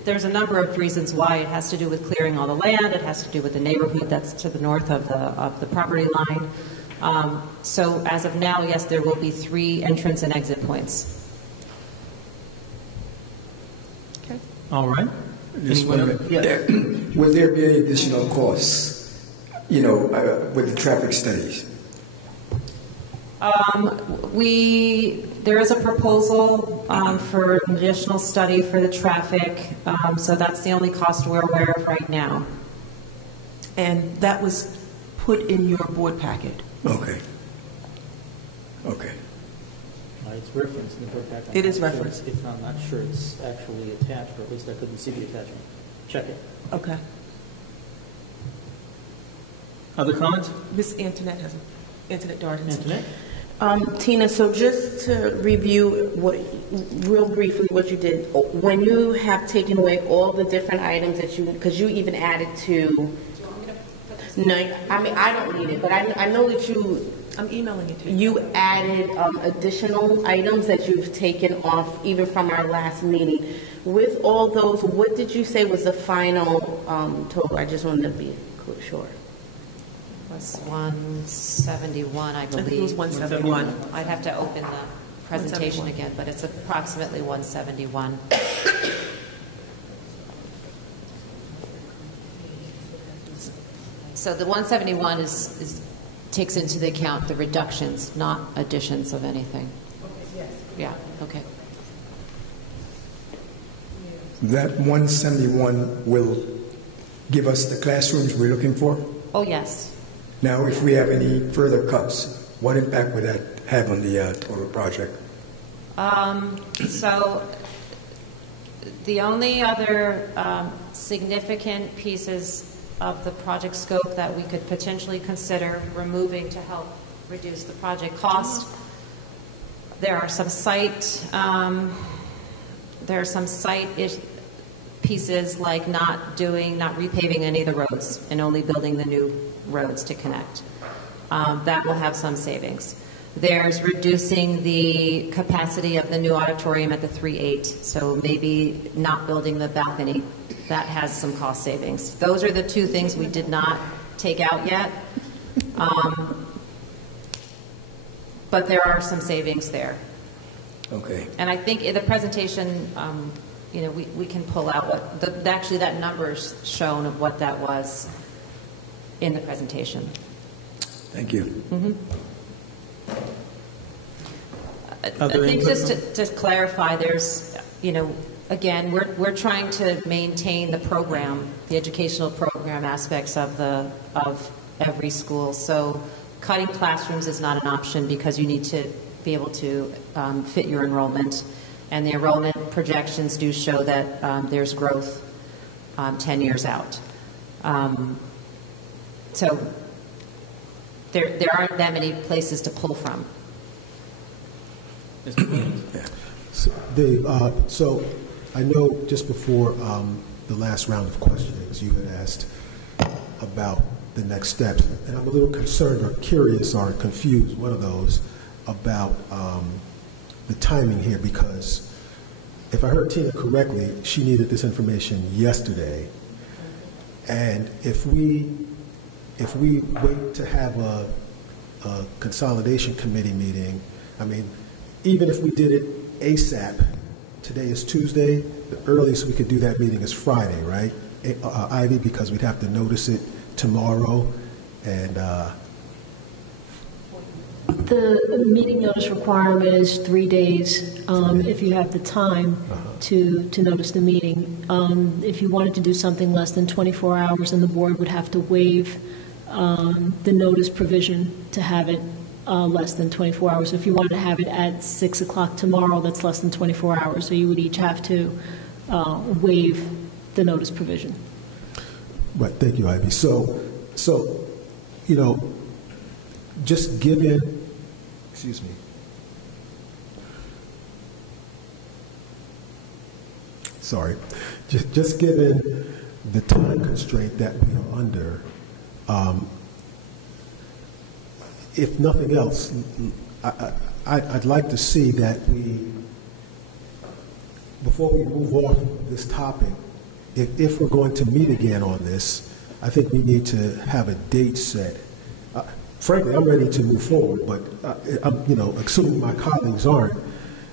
There's a number of reasons why. It has to do with clearing all the land. It has to do with the neighborhood that's to the north of the property line. So as of now, yes, there will be 3 entrance and exit points. Okay. All right. Just one minute. Yeah. Will there be any additional costs, with the traffic studies? There is a proposal for an additional study for the traffic, so that's the only cost we're aware of right now. And that was put in your board packet. Okay. It's referenced in the board packet. It is referenced. I'm not sure it's actually attached, or at least I couldn't see the attachment. Check it. Okay. Other comments? Miss Antoinette has Antoinette Darden. Antoinette? Tina, so just to review real briefly what you did, when you have taken away all the different items that because you even added to, no, I mean, I don't need it, but I know that I'm emailing it to you. You added additional items that you've taken off even from our last meeting. With all those, what did you say was the final total? I just wanted to be sure. It was 171, I believe. I think it was 171. I'd have to open the presentation again, but it's approximately 171. So the 171 takes into account the reductions, not additions of anything. Yes. Yeah, okay. That 171 will give us the classrooms we're looking for? Oh, yes. Now, if we have any further cuts, what impact would that have on the total project? So the only other significant pieces of the project scope that we could potentially consider removing to help reduce the project cost, there are some site pieces like not repaving any of the roads and only building the new roads to connect. That will have some savings. There's reducing the capacity of the new auditorium at the 3.8, so maybe not building the balcony. That has some cost savings. Those are the two things we did not take out yet. But there are some savings there. Okay. And I think in the presentation, we can pull out what actually that number is shown of what that was in the presentation. Thank you. Mm-hmm. I think just to clarify, there's, again, we're trying to maintain the program, the educational program aspects of every school. So cutting classrooms is not an option because you need to be able to fit your enrollment. And the enrollment projections do show that there's growth 10 years out. So there aren't that many places to pull from. Mr. Williams? Yeah. So, Dave, so I know just before the last round of questionings, you had asked about the next steps, and I'm a little concerned or curious or confused, one of those, about the timing here, because if I heard Tina correctly, she needed this information yesterday, and if we wait to have a consolidation committee meeting, I mean, even if we did it ASAP, today is Tuesday, the earliest we could do that meeting is Friday, right, Ivy, because we'd have to notice it tomorrow, and the meeting notice requirement is 3 days if you have the time to notice the meeting. If you wanted to do something less than 24 hours, then the board would have to waive the notice provision to have it less than 24 hours. If you wanted to have it at 6 o'clock tomorrow, that's less than 24 hours. So you would each have to waive the notice provision. Right, thank you, Ivy. So you know, just given, excuse me, sorry, just given the time constraint that we are under, if nothing else, I'd like to see that we, before we move off this topic, if we're going to meet again on this, I think we need to have a date set. Frankly, I'm ready to move forward, but I'm, you know, assuming my colleagues aren't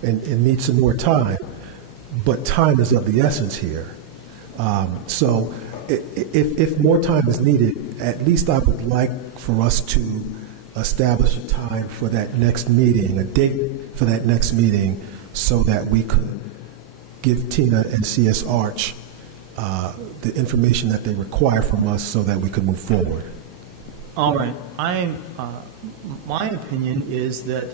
and need some more time, but time is of the essence here. So if more time is needed, at least I would like for us to establish a time for that next meeting, a date for that next meeting, so that we could give Tina and CS Arch the information that they require from us so that we could move forward. All right. My opinion is that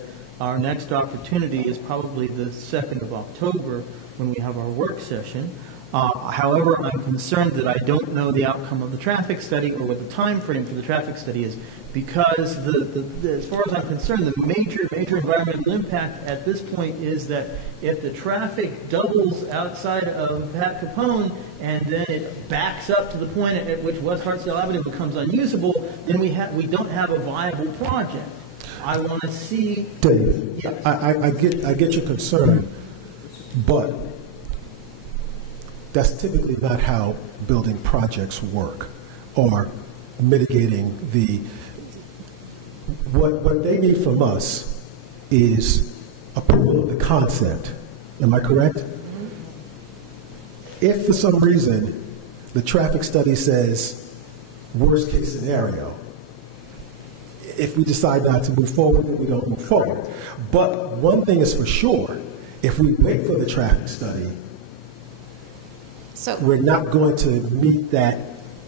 our next opportunity is probably the 2nd of October when we have our work session. However, I'm concerned that I don't know the outcome of the traffic study or what the time frame for the traffic study is, because as far as I'm concerned, the major environmental impact at this point is that if the traffic doubles outside of Pat Capone and then it backs up to the point at which West Hartsdale Avenue becomes unusable, then we don't have a viable project. I want to see. Dave, yes. I get your concern, but that's typically not how building projects work, or mitigating the. What they need from us is approval of the concept. Am I correct? If for some reason the traffic study says worst case scenario, if we decide not to move forward, then we don't move forward. But one thing is for sure, if we wait for the traffic study, we're not going to meet that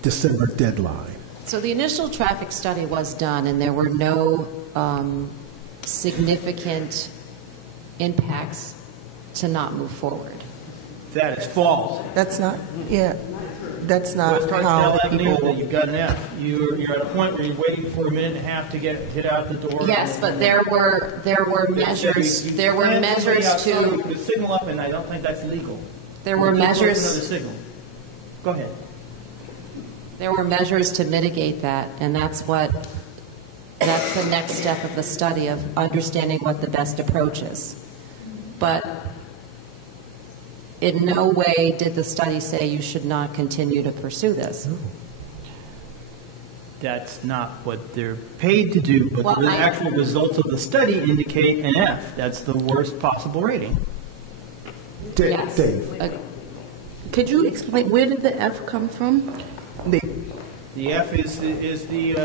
December deadline. So the initial traffic study was done, and there were no significant impacts to not move forward. That is false. That's not, yeah, that's not how people... You've got an F. You're at a point where you're waiting for a minute and a half to get out the door. Yes, but there were measures. There were measures to the signal up, and I don't think that's legal. There were measures. Another signal. Go ahead. There were measures to mitigate that, and that's the next step of the study, of understanding what the best approach is. But in no way did the study say you should not continue to pursue this. That's not what they're paid to do, but the actual results of the study indicate an F. That's the worst possible rating. Yes. Dave. Could you explain, where did the F come from? The F is the,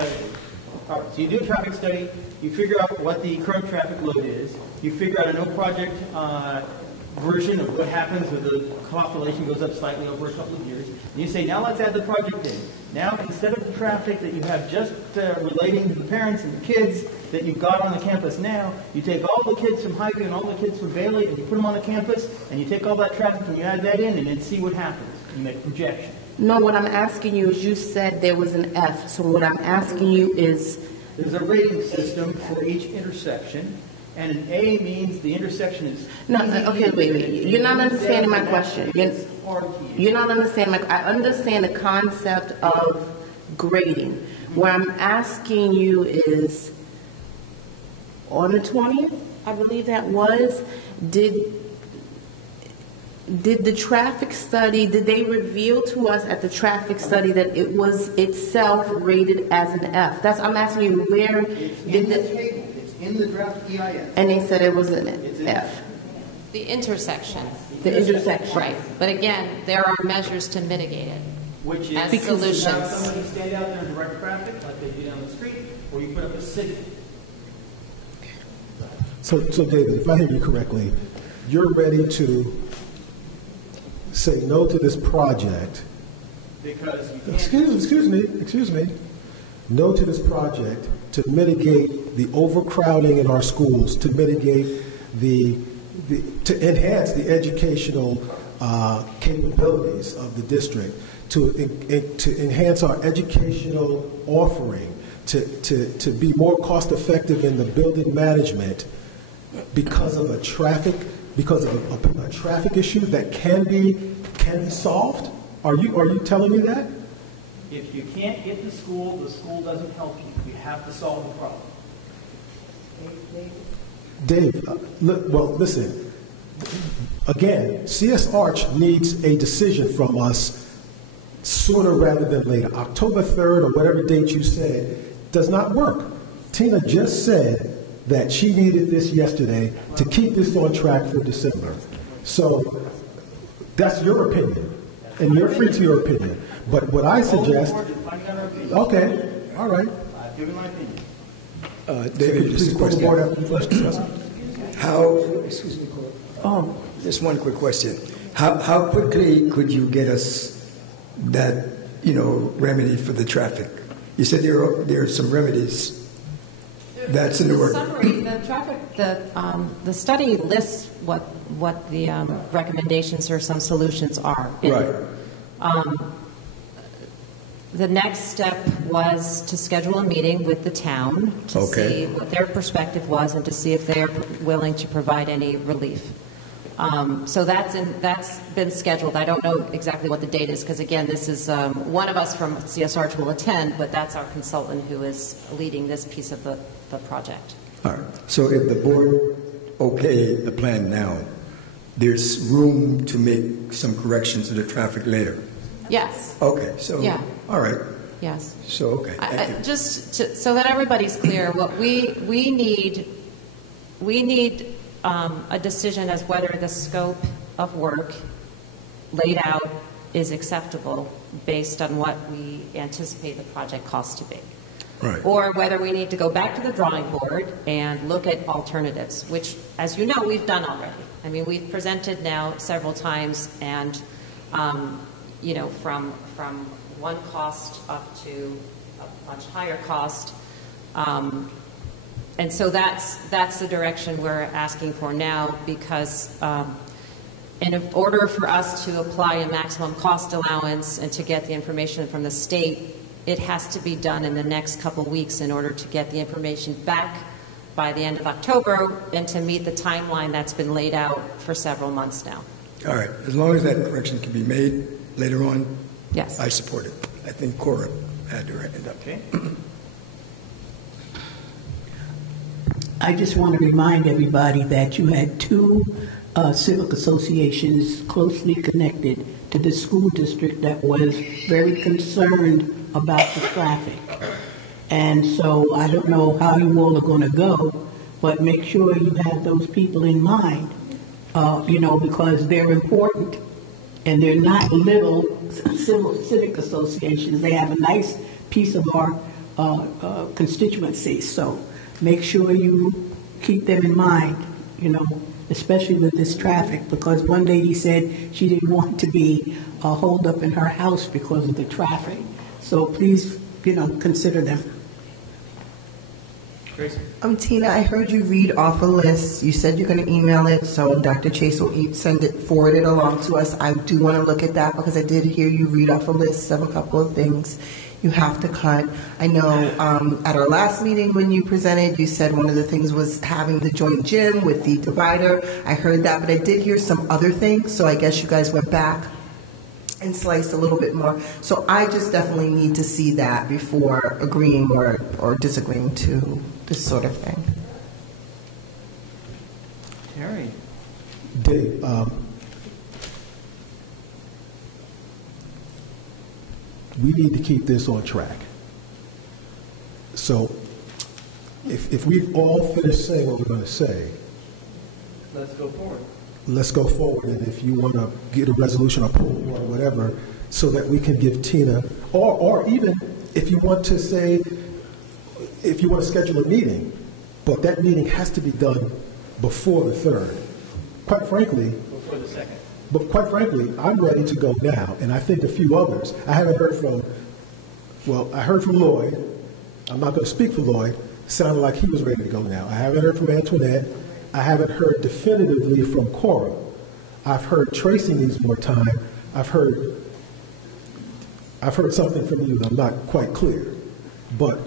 all right, so you do a traffic study, you figure out what the current traffic load is, you figure out a no project version of what happens if the population goes up slightly over a couple of years, and you say, now let's add the project in. Now, instead of the traffic that you have just relating to the parents and the kids that you've got on the campus now, you take all the kids from Highview and all the kids from Bailey and you put them on the campus, and you take all that traffic and you add that in, and then see what happens. You make a projection. No, what I'm asking you is, you said there was an F, so what I'm asking you is... There's a rating system for each intersection, and an A means the intersection is... No, okay, wait. You're not understanding my question. You're not understanding I understand the concept of grading. What I'm asking you is, on the 20th, I believe that was, did the traffic study, did they reveal to us at the traffic study that it was itself rated as an F? I'm asking you, where did It's in the draft EIS. And they said it was an F. The intersection. The intersection. Right. But again, there are measures to mitigate it. Which is as solutions. solutions. Somebody stand out there and direct traffic like they do down the street, or you put up a signal. So David, if I hear you correctly, you're ready to say no to this project. Because you can't. Excuse me. No to this project to mitigate the overcrowding in our schools, to mitigate to enhance the educational capabilities of the district, to enhance our educational offering to be more cost effective in the building management because of a traffic issue that can be solved? Are you telling me that? If you can't get to school, the school doesn't help you. You have to solve the problem. Dave, well, listen. Again, CS Arch needs a decision from us sooner rather than later. October 3rd or whatever date you said does not work. Tina just said that she needed this yesterday to keep this on track for December. So that's your opinion, and you're free to your opinion. But what I suggest... Okay, all right. I've given my opinion. David, just a question. Just one quick question. How quickly could you get us that, remedy for the traffic? You said there are some remedies. That's in the work. Summary, the study lists what the recommendations or some solutions are. Right. The next step was to schedule a meeting with the town to see what their perspective was and to see if they're willing to provide any relief. So that's been scheduled. I don't know exactly what the date is because, again, this is one of us from CS Arch will attend, but that's our consultant who is leading this piece of the project. All right. So if the board the plan now, there's room to make some corrections to the traffic later? Yes. Okay. So, yeah. All right. Yes. So, okay. So that everybody's clear, what we need a decision as whether the scope of work laid out is acceptable based on what we anticipate the project cost to be. Right. Or whether we need to go back to the drawing board and look at alternatives, which, as you know, we've done already. I mean, we've presented now several times and, from one cost up to a much higher cost. And so that's the direction we're asking for now because in order for us to apply a maximum cost allowance and to get the information from the state, it has to be done in the next couple weeks in order to get the information back by the end of October and to meet the timeline that's been laid out for several months now. All right. As long as that correction can be made later on, yes, I support it. I think Cora had her hand up. Okay. I just want to remind everybody that you had two civic associations closely connected to the school district that was very concerned about the traffic. And so I don't know how you all are going to go, but make sure you have those people in mind, because they're important and they're not little civic associations. They have a nice piece of our constituency. So make sure you keep them in mind, especially with this traffic, because one lady said she didn't want to be holed up in her house because of the traffic. So please, consider them. Tracy? Tina, I heard you read off a list. You said you're going to email it, so Dr. Chase will forward it along to us. I do want to look at that because I did hear you read off a list of a couple of things you have to cut. I know at our last meeting when you presented, you said one of the things was having the joint gym with the divider. I heard that, but I did hear some other things, so I guess you guys went back and sliced a little bit more. So I just definitely need to see that before agreeing or disagreeing to this sort of thing. Terry. Dave, we need to keep this on track. So if we've all finished saying what we're going to say, let's go forward. Let's go forward, and if you want to get a resolution or pull or whatever, so that we can give Tina, or even if you want to say, if you want to schedule a meeting, but that meeting has to be done before the 3rd. Quite frankly, before the 2nd. But quite frankly, I'm ready to go now, and I think a few others. I haven't heard from, I heard from Lloyd. I'm not going to speak for Lloyd. Sounded like he was ready to go now. I haven't heard from Antoinette. I haven't heard definitively from Cora. I've heard Tracy needs more time. I've heard something from you that I'm not quite clear. But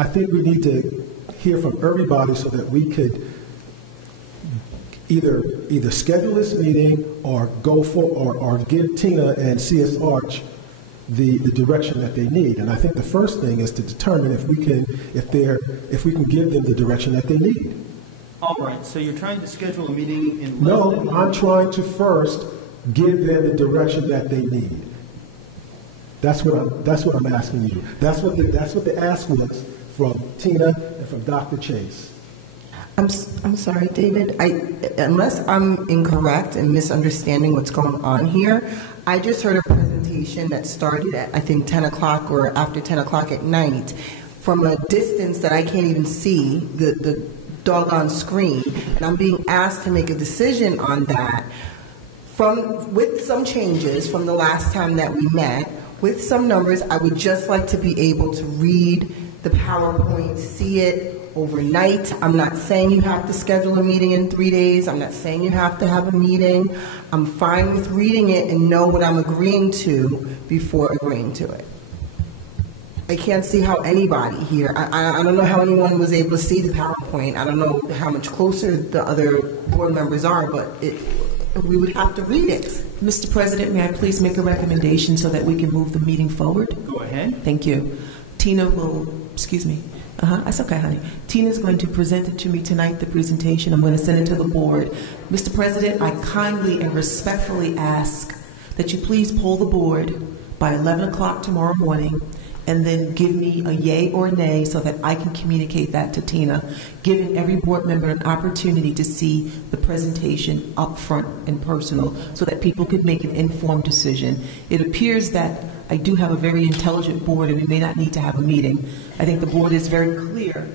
I think we need to hear from everybody so that we could either schedule this meeting or go for or give Tina and CS Arch the direction that they need. And I think the first thing is to determine if we can give them the direction that they need. All right. So you're trying to schedule a meeting in No, I'm trying to first give them the direction that they need. That's what I'm asking you. That's what the ask was from Tina and from Dr. Chase. I'm sorry, David. Unless I'm incorrect and misunderstanding what's going on here, I just heard a presentation that started at, I think, 10 o'clock or after 10 o'clock at night from a distance that I can't even see the doggone screen. And I'm being asked to make a decision on that with some changes from the last time that we met, with some numbers. I would just like to be able to read the PowerPoint, see it overnight. I'm not saying you have to schedule a meeting in 3 days. I'm not saying you have to have a meeting. I'm fine with reading it and know what I'm agreeing to before agreeing to it. I can't see how anybody here, I don't know how anyone was able to see the PowerPoint. I don't know how much closer the other board members are, but we would have to read it. Mr. President, may I please make a recommendation so that we can move the meeting forward? Go ahead. Thank you. Tina will, excuse me. That's okay, honey. Tina's going to present it to me tonight, the presentation. I'm going to send it to the board. Mr. President, I kindly and respectfully ask that you please poll the board by 11 o'clock tomorrow morning and then give me a yay or nay so that I can communicate that to Tina, giving every board member an opportunity to see the presentation up front and personal so that people could make an informed decision. It appears that I do have a very intelligent board and we may not need to have a meeting. I think the board is very clear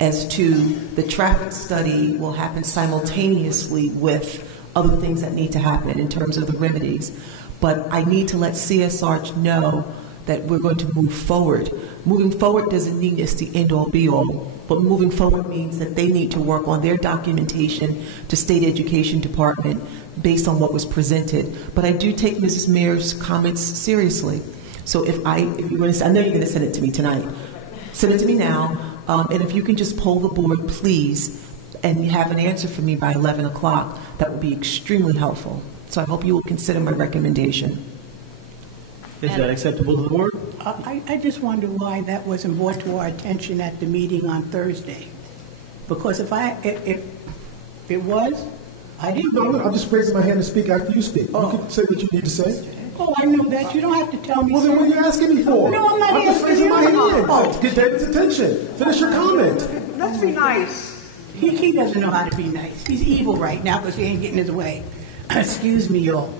as to the traffic study will happen simultaneously with other things that need to happen in terms of the remedies. But I need to let CS Arch know that we're going to move forward. Moving forward doesn't mean it's the end-all be-all, but moving forward means that they need to work on their documentation to State Education Department based on what was presented. But I do take Mrs. Mayor's comments seriously. So if you're going to, I know you're going to send it to me tonight. Send it to me now, and if you can just poll the board, please, and have an answer for me by 11 o'clock, that would be extremely helpful. So I hope you will consider my recommendation. Is that acceptable to the board? I just wonder why that wasn't brought to our attention at the meeting on Thursday. Because if it was, I didn't know. I'm just raising my hand to speak after you speak. You can say what you need to say. Oh, I know that. You don't have to tell me. Well, then what are you asking me for? No, I'm not asking just raising you. my hand. Get David's attention. Finish your comment. Let's be nice. He doesn't know how to be nice. He's evil right now because he ain't getting his way. Excuse me, y'all.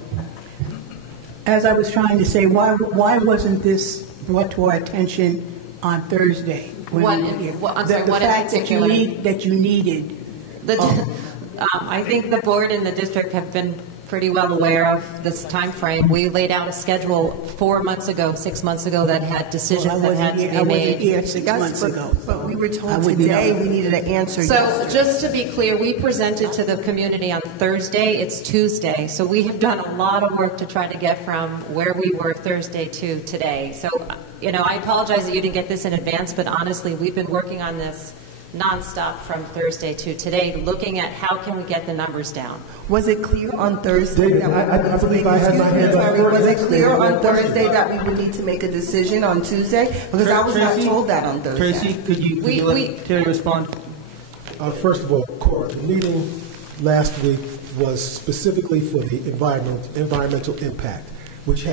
As I was trying to say, why wasn't this brought to our attention on Thursday? What that you needed. I think the board and the district have been pretty well aware of this time frame. We laid out a schedule 4 months ago, 6 months ago that had decisions that had to be made. I wasn't here 6 months ago. But we were told today we needed an answer. So just to be clear, we presented to the community on Thursday. It's Tuesday. So we have done a lot of work to try to get from where we were Thursday to today. So, I apologize that you didn't get this in advance, but honestly, we've been working on this nonstop from Thursday to today, looking at how can we get the numbers down. Was it clear on Thursday? David, I believe I had my hand up. Was it clear on Thursday that we would need to make a decision on Tuesday? Because I was not told that on Thursday. Tracy, could you let Terry respond? First of all, Cora, the meeting last week was specifically for the environmental impact, which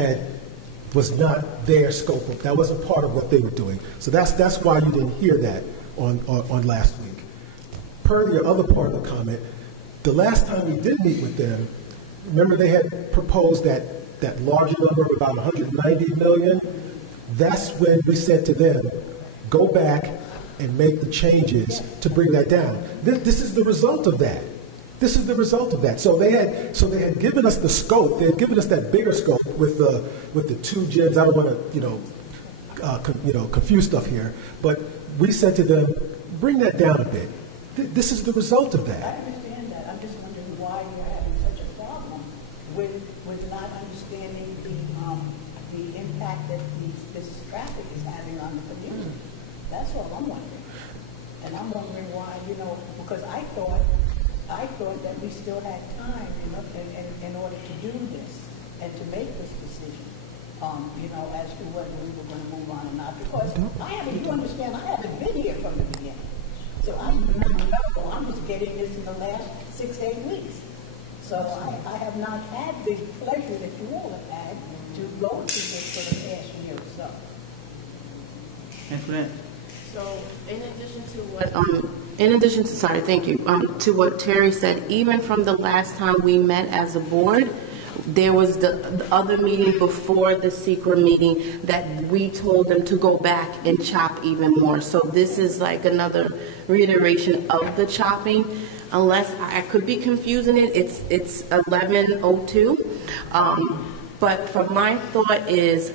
was not their scope. That wasn't part of what they were doing. So that's why you didn't hear that on last week. Per your other part of the comment, the last time we did meet with them, remember they had proposed that larger number of about 190 million. That's when we said to them, go back and make the changes to bring that down. This is the result of that. This is the result of that. So they had given us the scope. They had given us that bigger scope with the two gyms. I don't want to confuse stuff here, but we said to them, bring that down a bit. This is the result of that. I understand that. I'm just wondering why you're having such a problem with not understanding the impact that this traffic is having on the community. That's all I'm wondering. And I'm wondering why, because I thought that we still had time, in order to do this and to make this decision, as to whether we were going to move on or not. Because you understand, I haven't been here from the beginning. So I'm just getting this in the last 6 to 8 weeks. So I have not had the pleasure that you all have had to go through this for the past year or so. Antoinette. So, in addition to, sorry, thank you, to what Terry said, even from the last time we met as a board, there was the other meeting before the secret meeting that we told them to go back and chop even more. So this is like another reiteration of the chopping. Unless I could be confusing it, it's 11:02. But for my thought is,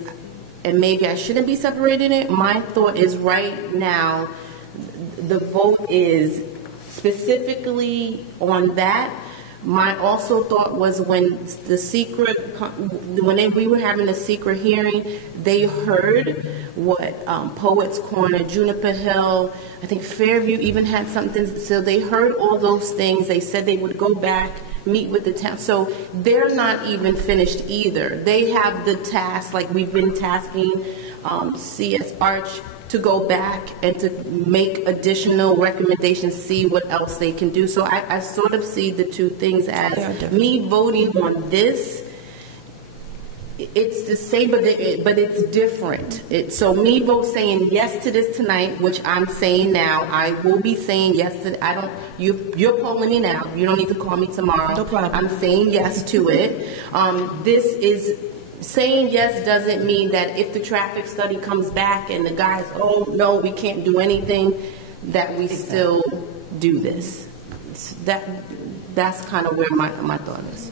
and maybe I shouldn't be separating it, my thought is right now, the vote is specifically on that. My also thought was when we were having a secret hearing, they heard what Poets Corner, Juniper Hill, I think Fairview even had something, so they heard all those things. They said they would go back, meet with the town. So they're not even finished either. They have the task, like we've been tasking CS Arch to go back and to make additional recommendations, see what else they can do. So I sort of see the two things as me voting on this. It's the same, but it's different. So me vote saying yes to this tonight, which I'm saying now. I will be saying yes to. You're polling me now. You don't need to call me tomorrow. No problem. I'm saying yes to it. This is. Saying yes doesn't mean that if the traffic study comes back and the guys, oh, no, we can't do anything, that we still do this. That's kind of where my thought is.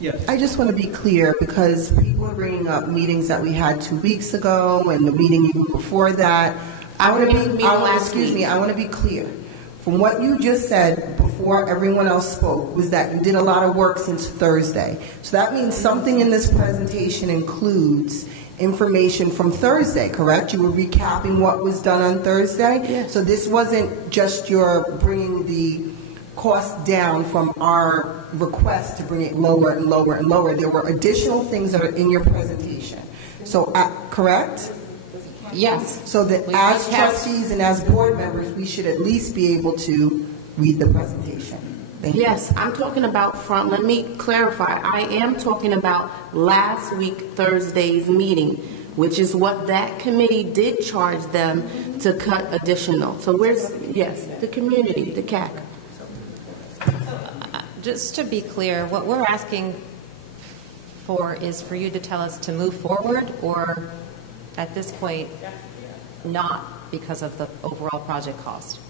Yes. I just want to be clear because people are bringing up meetings that we had 2 weeks ago and the meeting even before that. I want to be clear. From what you just said before everyone else spoke was that you did a lot of work since Thursday. So that means something in this presentation includes information from Thursday, correct? You were recapping what was done on Thursday? Yes. So this wasn't just your bringing the cost down from our request to bring it lower and lower and lower. There were additional things that are in your presentation. So, correct? Yes. So that as trustees and as board members, we should at least be able to read the presentation. Yes, I'm talking about let me clarify. I am talking about last week, Thursday's meeting, which is what that committee did charge them to cut additional. So the community, the CAC. Just to be clear, what we're asking for is for you to tell us to move forward or at this point, not because of the overall project cost.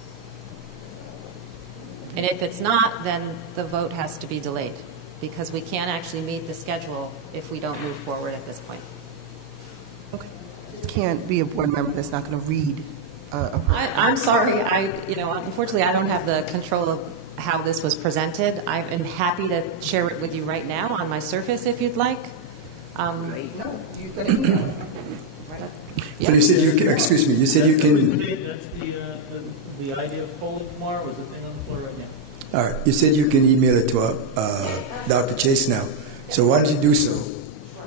And if it's not, then the vote has to be delayed because we can't actually meet the schedule if we don't move forward at this point. Okay. Can't be a board member that's not going to read. I'm sorry. Unfortunately, I don't have the control of how this was presented. I am happy to share it with you right now on my Surface if you'd like. So you said you can, excuse me, you said you can. That's the idea of polling tomorrow was the thing on the floor right now. All right, you said you can email it to Dr. Chase now. So why don't you do so?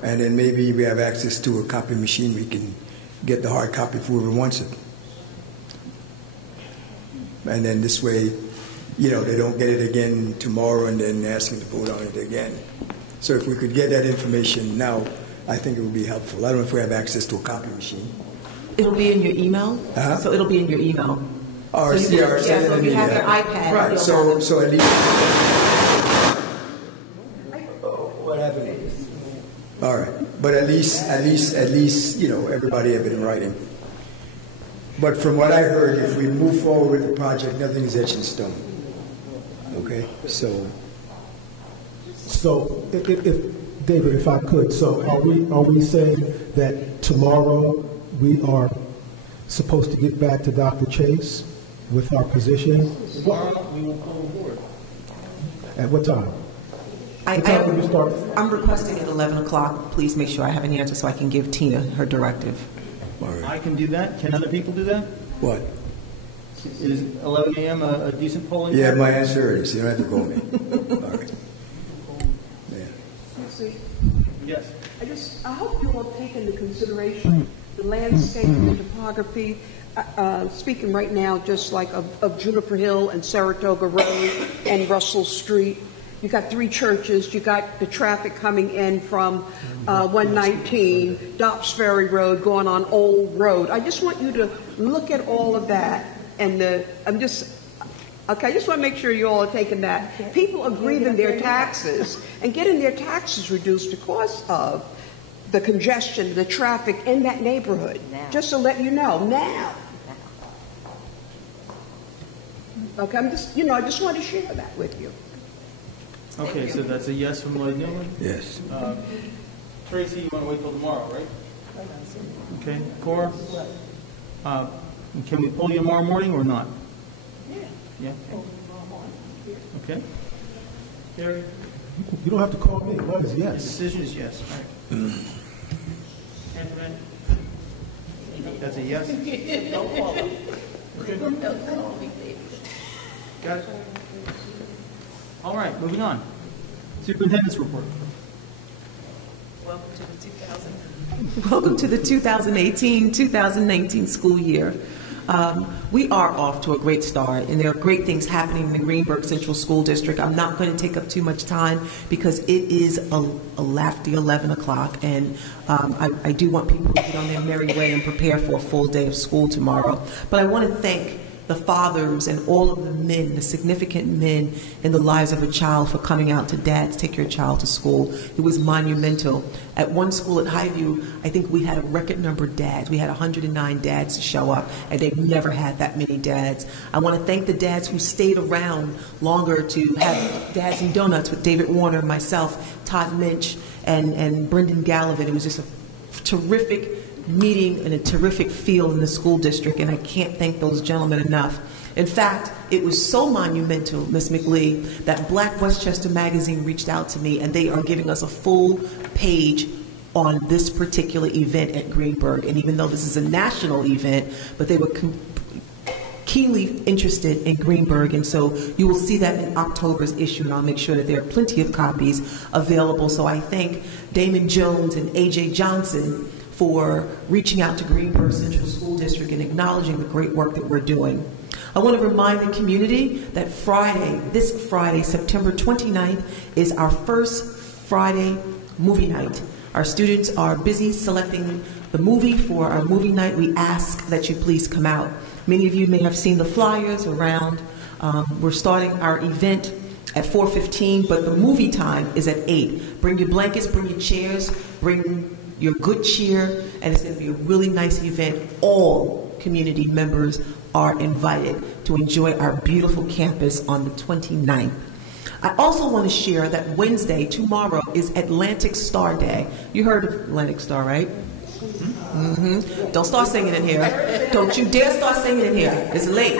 And then maybe we have access to a copy machine. We can get the hard copy for whoever wants it. And then this way, they don't get it again tomorrow and then asking to vote on it again. So if we could get that information now, I think it would be helpful. I don't know if we have access to a copy machine. It'll be in your email. So it'll be in your email. So if you have your iPad. Right. So at least. What happened? All right. But at least, everybody have it in writing. But from what I heard, if we move forward with the project, nothing is etched in stone. Okay. So if David, if I could, so are we saying that tomorrow we are supposed to get back to Dr. Chase with our position? Tomorrow we will pull the board. At what time? I'm requesting at 11 o'clock. Please make sure I have an answer so I can give Tina her directive. I can do that. Can other people do that? What? Is 11 a.m. a decent polling? Yeah, time? my answer is, you don't have to call me. All right. See, Yes. I hope you all take into consideration the landscape and the topography. Speaking right now, just like of Juniper Hill and Saratoga Road and Russell Street. You got 3 churches. You got the traffic coming in from 119, Dobbs Ferry Road, going on Old Road. I just want you to look at all of that. And I just want to make sure you all are taking that. People are grieving their taxes and getting their taxes reduced because of the congestion, the traffic in that neighborhood. Now. Just to let you know, now. Okay, I just want to share that with you. Okay, so that's a yes from Lloyd Newland? Yes. Tracy, you want to wait till tomorrow, right? Okay. Cora? Can we pull you tomorrow morning or not? Yeah? Okay. Gary? You don't have to call me. Mine is The yes. decision is yes. All right. Antoinette? That's a yes? Don't call him. Got it? All right, moving on. Superintendent's report. Welcome to the 2018-2019 school year. We are off to a great start, and there are great things happening in the Greenburgh Central School District. I'm not going to take up too much time because it is a lofty 11 o'clock, and I do want people to get on their merry way and prepare for a full day of school tomorrow. But I want to thank the fathers and all of the men, the significant men in the lives of a child for coming out to dads, take your child to school. It was monumental. At one school at Highview, I think we had a record number of dads. We had 109 dads show up, and they've never had that many dads. I want to thank the dads who stayed around longer to have Dads and Donuts with David Warner, myself, Todd Minch, and Brendan Gallivan. It was just a terrific meeting and a terrific feel in the school district, and I can't thank those gentlemen enough. In fact, it was so monumental, Ms. McLee, that Black Westchester Magazine reached out to me, and they are giving us a full page on this particular event at Greenburgh. And even though this is a national event, but they were keenly interested in Greenburgh, and so you will see that in October's issue, and I'll make sure that there are plenty of copies available. So I thank Damon Jones and A.J. Johnson for reaching out to Greenburgh Central School District and acknowledging the great work that we're doing. I want to remind the community that this Friday, September 29th, is our first Friday movie night. Our students are busy selecting the movie for our movie night. We ask that you please come out. Many of you may have seen the flyers around. We're starting our event at 4:15, but the movie time is at 8. Bring your blankets, bring your chairs, bring your good cheer, and it's going to be a really nice event. All community members are invited to enjoy our beautiful campus on the 29th. I also want to share that Wednesday, tomorrow, is Atlantic Star Day. You heard of Atlantic Star, right? Mm-hmm. Don't start singing in here. Don't you dare start singing in here. It's late.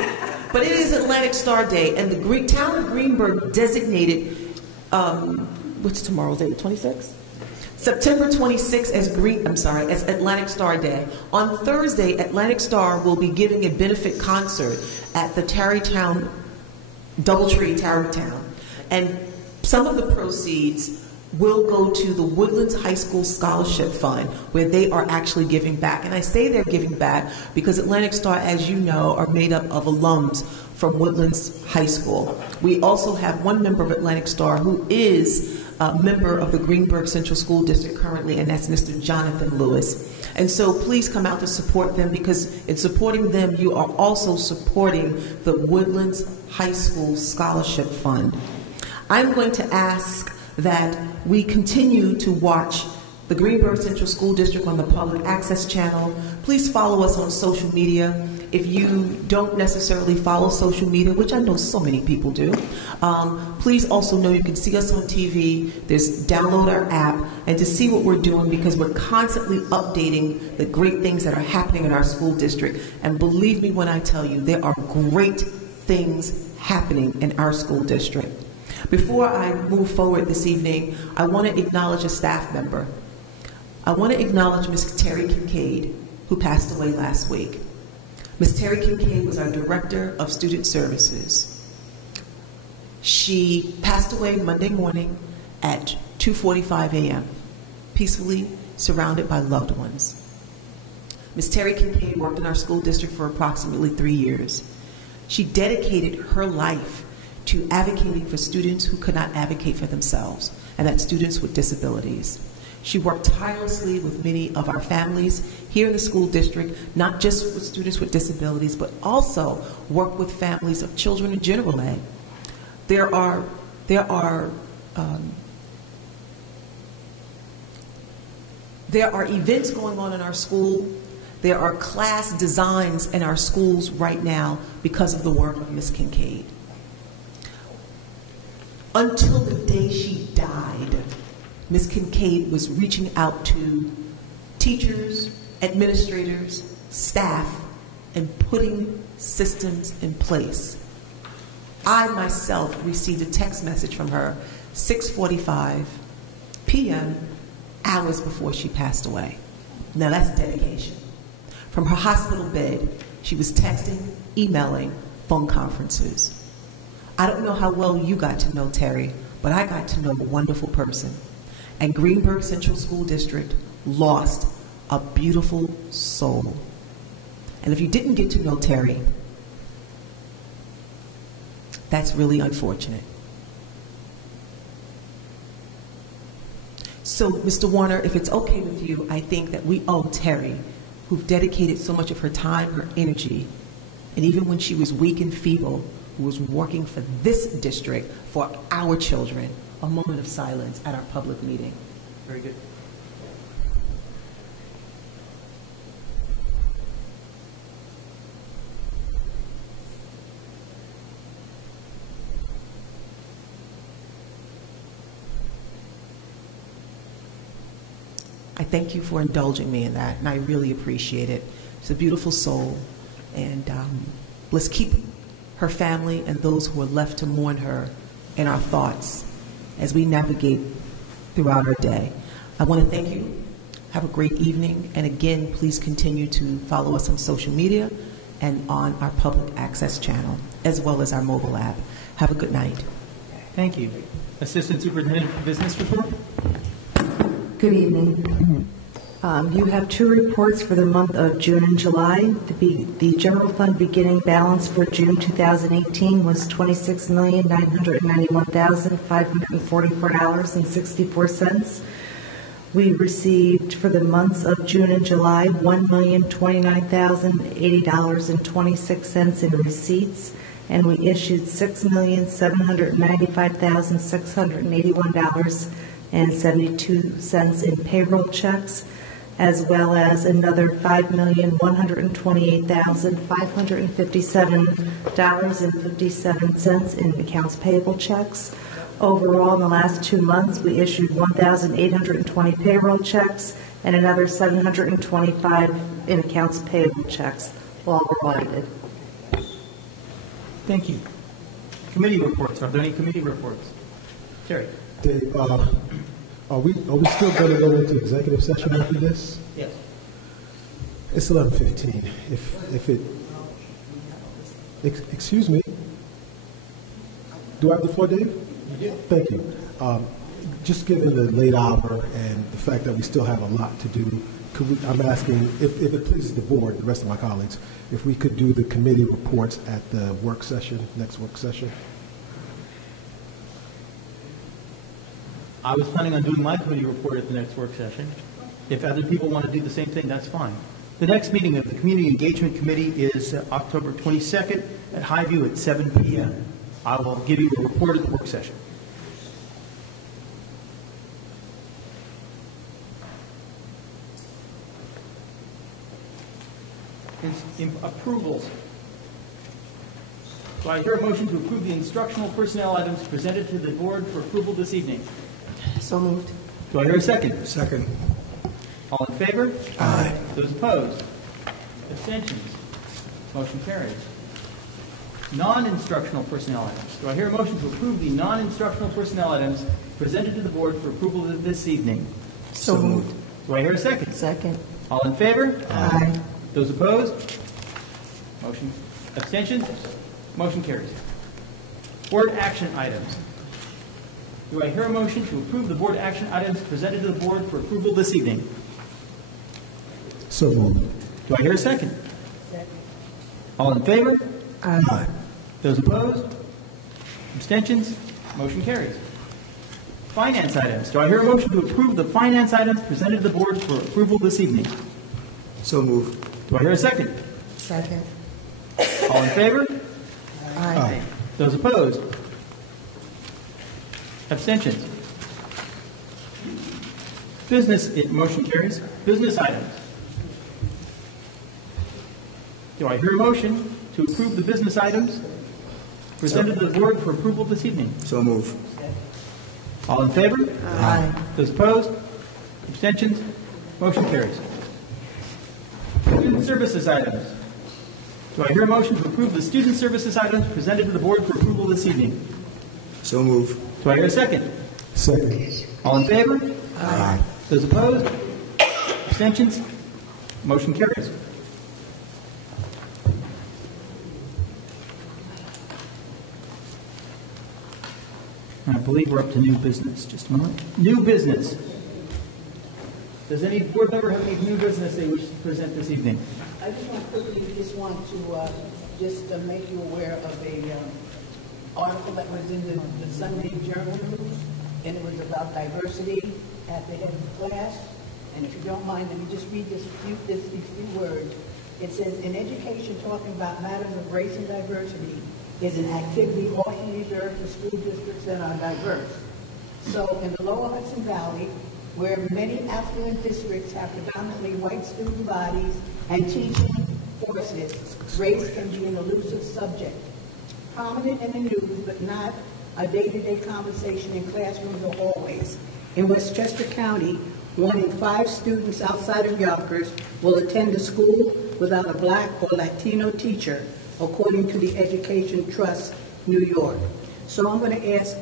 But it is Atlantic Star Day, and the town of Greenburgh designated, what's tomorrow's date, 26th? September 26th as Atlantic Star Day. On Thursday, Atlantic Star will be giving a benefit concert at the Tarrytown, Doubletree Tarrytown. And some of the proceeds will go to the Woodlands High School Scholarship Fund, where they are actually giving back. And I say they're giving back because Atlantic Star, as you know, are made up of alums from Woodlands High School. We also have one member of Atlantic Star who is a member of the Greenburgh Central School District currently, and that's Mr. Jonathan Lewis. And so please come out to support them, because in supporting them, you are also supporting the Woodlands High School Scholarship Fund. I'm going to ask that we continue to watch the Greenburgh Central School District on the Public Access Channel. Please follow us on social media. If you don't necessarily follow social media, which I know so many people do, please also know you can see us on TV. Download our app, and to see what we're doing, because we're constantly updating the great things that are happening in our school district. And believe me when I tell you, there are great things happening in our school district. Before I move forward this evening, I want to acknowledge a staff member. I want to acknowledge Ms. Terry Kincaid, who passed away last week. Ms. Terry Kincaid was our Director of Student Services. She passed away Monday morning at 2:45 a.m., peacefully surrounded by loved ones. Ms. Terry Kincaid worked in our school district for approximately 3 years. She dedicated her life to advocating for students who could not advocate for themselves, and that's students with disabilities. She worked tirelessly with many of our families here in the school district, not just with students with disabilities, but also worked with families of children in general ed. There are events going on in our school. There are class designs in our schools right now because of the work of Ms. Kincaid. Until the day she died, Ms. Kincaid was reaching out to teachers, administrators, staff, and putting systems in place. I myself received a text message from her 6:45 p.m., hours before she passed away. Now that's dedication. From her hospital bed, she was texting, emailing, phone conferences. I don't know how well you got to know Terry, but I got to know a wonderful person. And Greenburgh Central School District lost a beautiful soul. And if you didn't get to know Terry, that's really unfortunate. So, Mr. Warner, if it's okay with you, I think that we owe Terry, who've dedicated so much of her time, her energy, and even when she was weak and feeble, who was working for this district, for our children, a moment of silence at our public meeting. Very good. I thank you for indulging me in that, and I really appreciate it. She's a beautiful soul, and let's keep her family and those who are left to mourn her in our thoughts as we navigate throughout our day. I want to thank you. Have a great evening, and again, please continue to follow us on social media and on our public access channel, as well as our mobile app. Have a good night. Thank you. Assistant Superintendent for Business Report. Good evening. You have two reports for the month of June and July. The general fund beginning balance for June 2018 was $26,991,544.64. We received for the months of June and July $1,029,080.26 in receipts, and we issued $6,795,681.72 in payroll checks, as well as another $5,128,557.57 in accounts payable checks. Overall, in the last 2 months, we issued 1,820 payroll checks and another 725 in accounts payable checks, all related. Thank you. Committee reports. Are there any committee reports? Terry. Dave, are we still going to go into executive session after this? Yes. It's 11:15. Excuse me. Do I have the floor, Dave? You do. Thank you. Just given the late hour and the fact that we still have a lot to do, I'm asking, if it pleases the board, the rest of my colleagues, if we could do the committee reports at the work session, next work session. I was planning on doing my committee report at the next work session. If other people want to do the same thing, that's fine. The next meeting of the Community Engagement Committee is October 22nd at Highview at 7 p.m. I will give you a report at the work session. Approvals. Do I hear a motion to approve the instructional personnel items presented to the board for approval this evening? So moved. Do I hear a second? Second. All in favor? Aye. Those opposed? Abstentions? Motion carries. Non-instructional personnel items. Do I hear a motion to approve the non-instructional personnel items presented to the board for approval this evening? So moved. Do I hear a second? Second. All in favor? Aye. Those opposed? Motion. Abstentions? Motion carries. Board action items. Do I hear a motion to approve the board action items presented to the board for approval this evening? So moved. Do I hear a second? Second. All in favor? Aye. Those opposed? Abstentions? Motion carries. Finance items. Do I hear a motion to approve the finance items presented to the board for approval this evening? So move. Do I hear a second? Second. All in favor? Aye. Those opposed? Abstentions? Motion carries. Business items. Do I hear a motion to approve the business items presented to the board for approval this evening? So move. All in favor? Aye. Those opposed? Abstentions? Motion carries. Student services items. Do I hear a motion to approve the student services items presented to the board for approval this evening? So move. Do I hear a second? Second. All in favor? Aye. Those opposed? Abstentions? Motion carries. I believe we're up to new business. Just a moment. New business. Does any board member have any new business they wish to present this evening? I just want to make you aware of a article that was in the Sunday Journal News, and it was about diversity at the head of the class. And if you don't mind, let me just read these few words. It says, in education, talking about matters of race and diversity is an activity often reserved for school districts that are diverse. So in the Lower Hudson Valley, where many affluent districts have predominantly white student bodies and teaching forces, race can be an elusive subject. Prominent in the news, but not a day-to-day conversation in classrooms or hallways. In Westchester County, 1 in 5 students outside of Yonkers will attend a school without a Black or Latino teacher, according to the Education Trust, New York. So I'm going to ask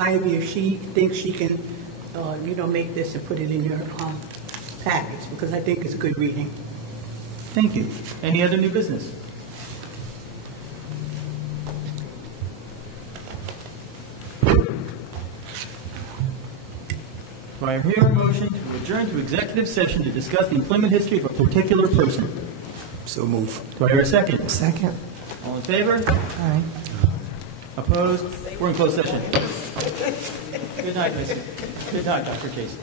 Ivy if she thinks she can, make this and put it in your package, because I think it's good reading. Thank you. Any other new business? Do I hear a motion to adjourn to executive session to discuss the employment history of a particular person? So move. Do I hear a second? Second. All in favor? Aye. Opposed? We're in closed session. Good night, Miss. Good night, Dr. Casey.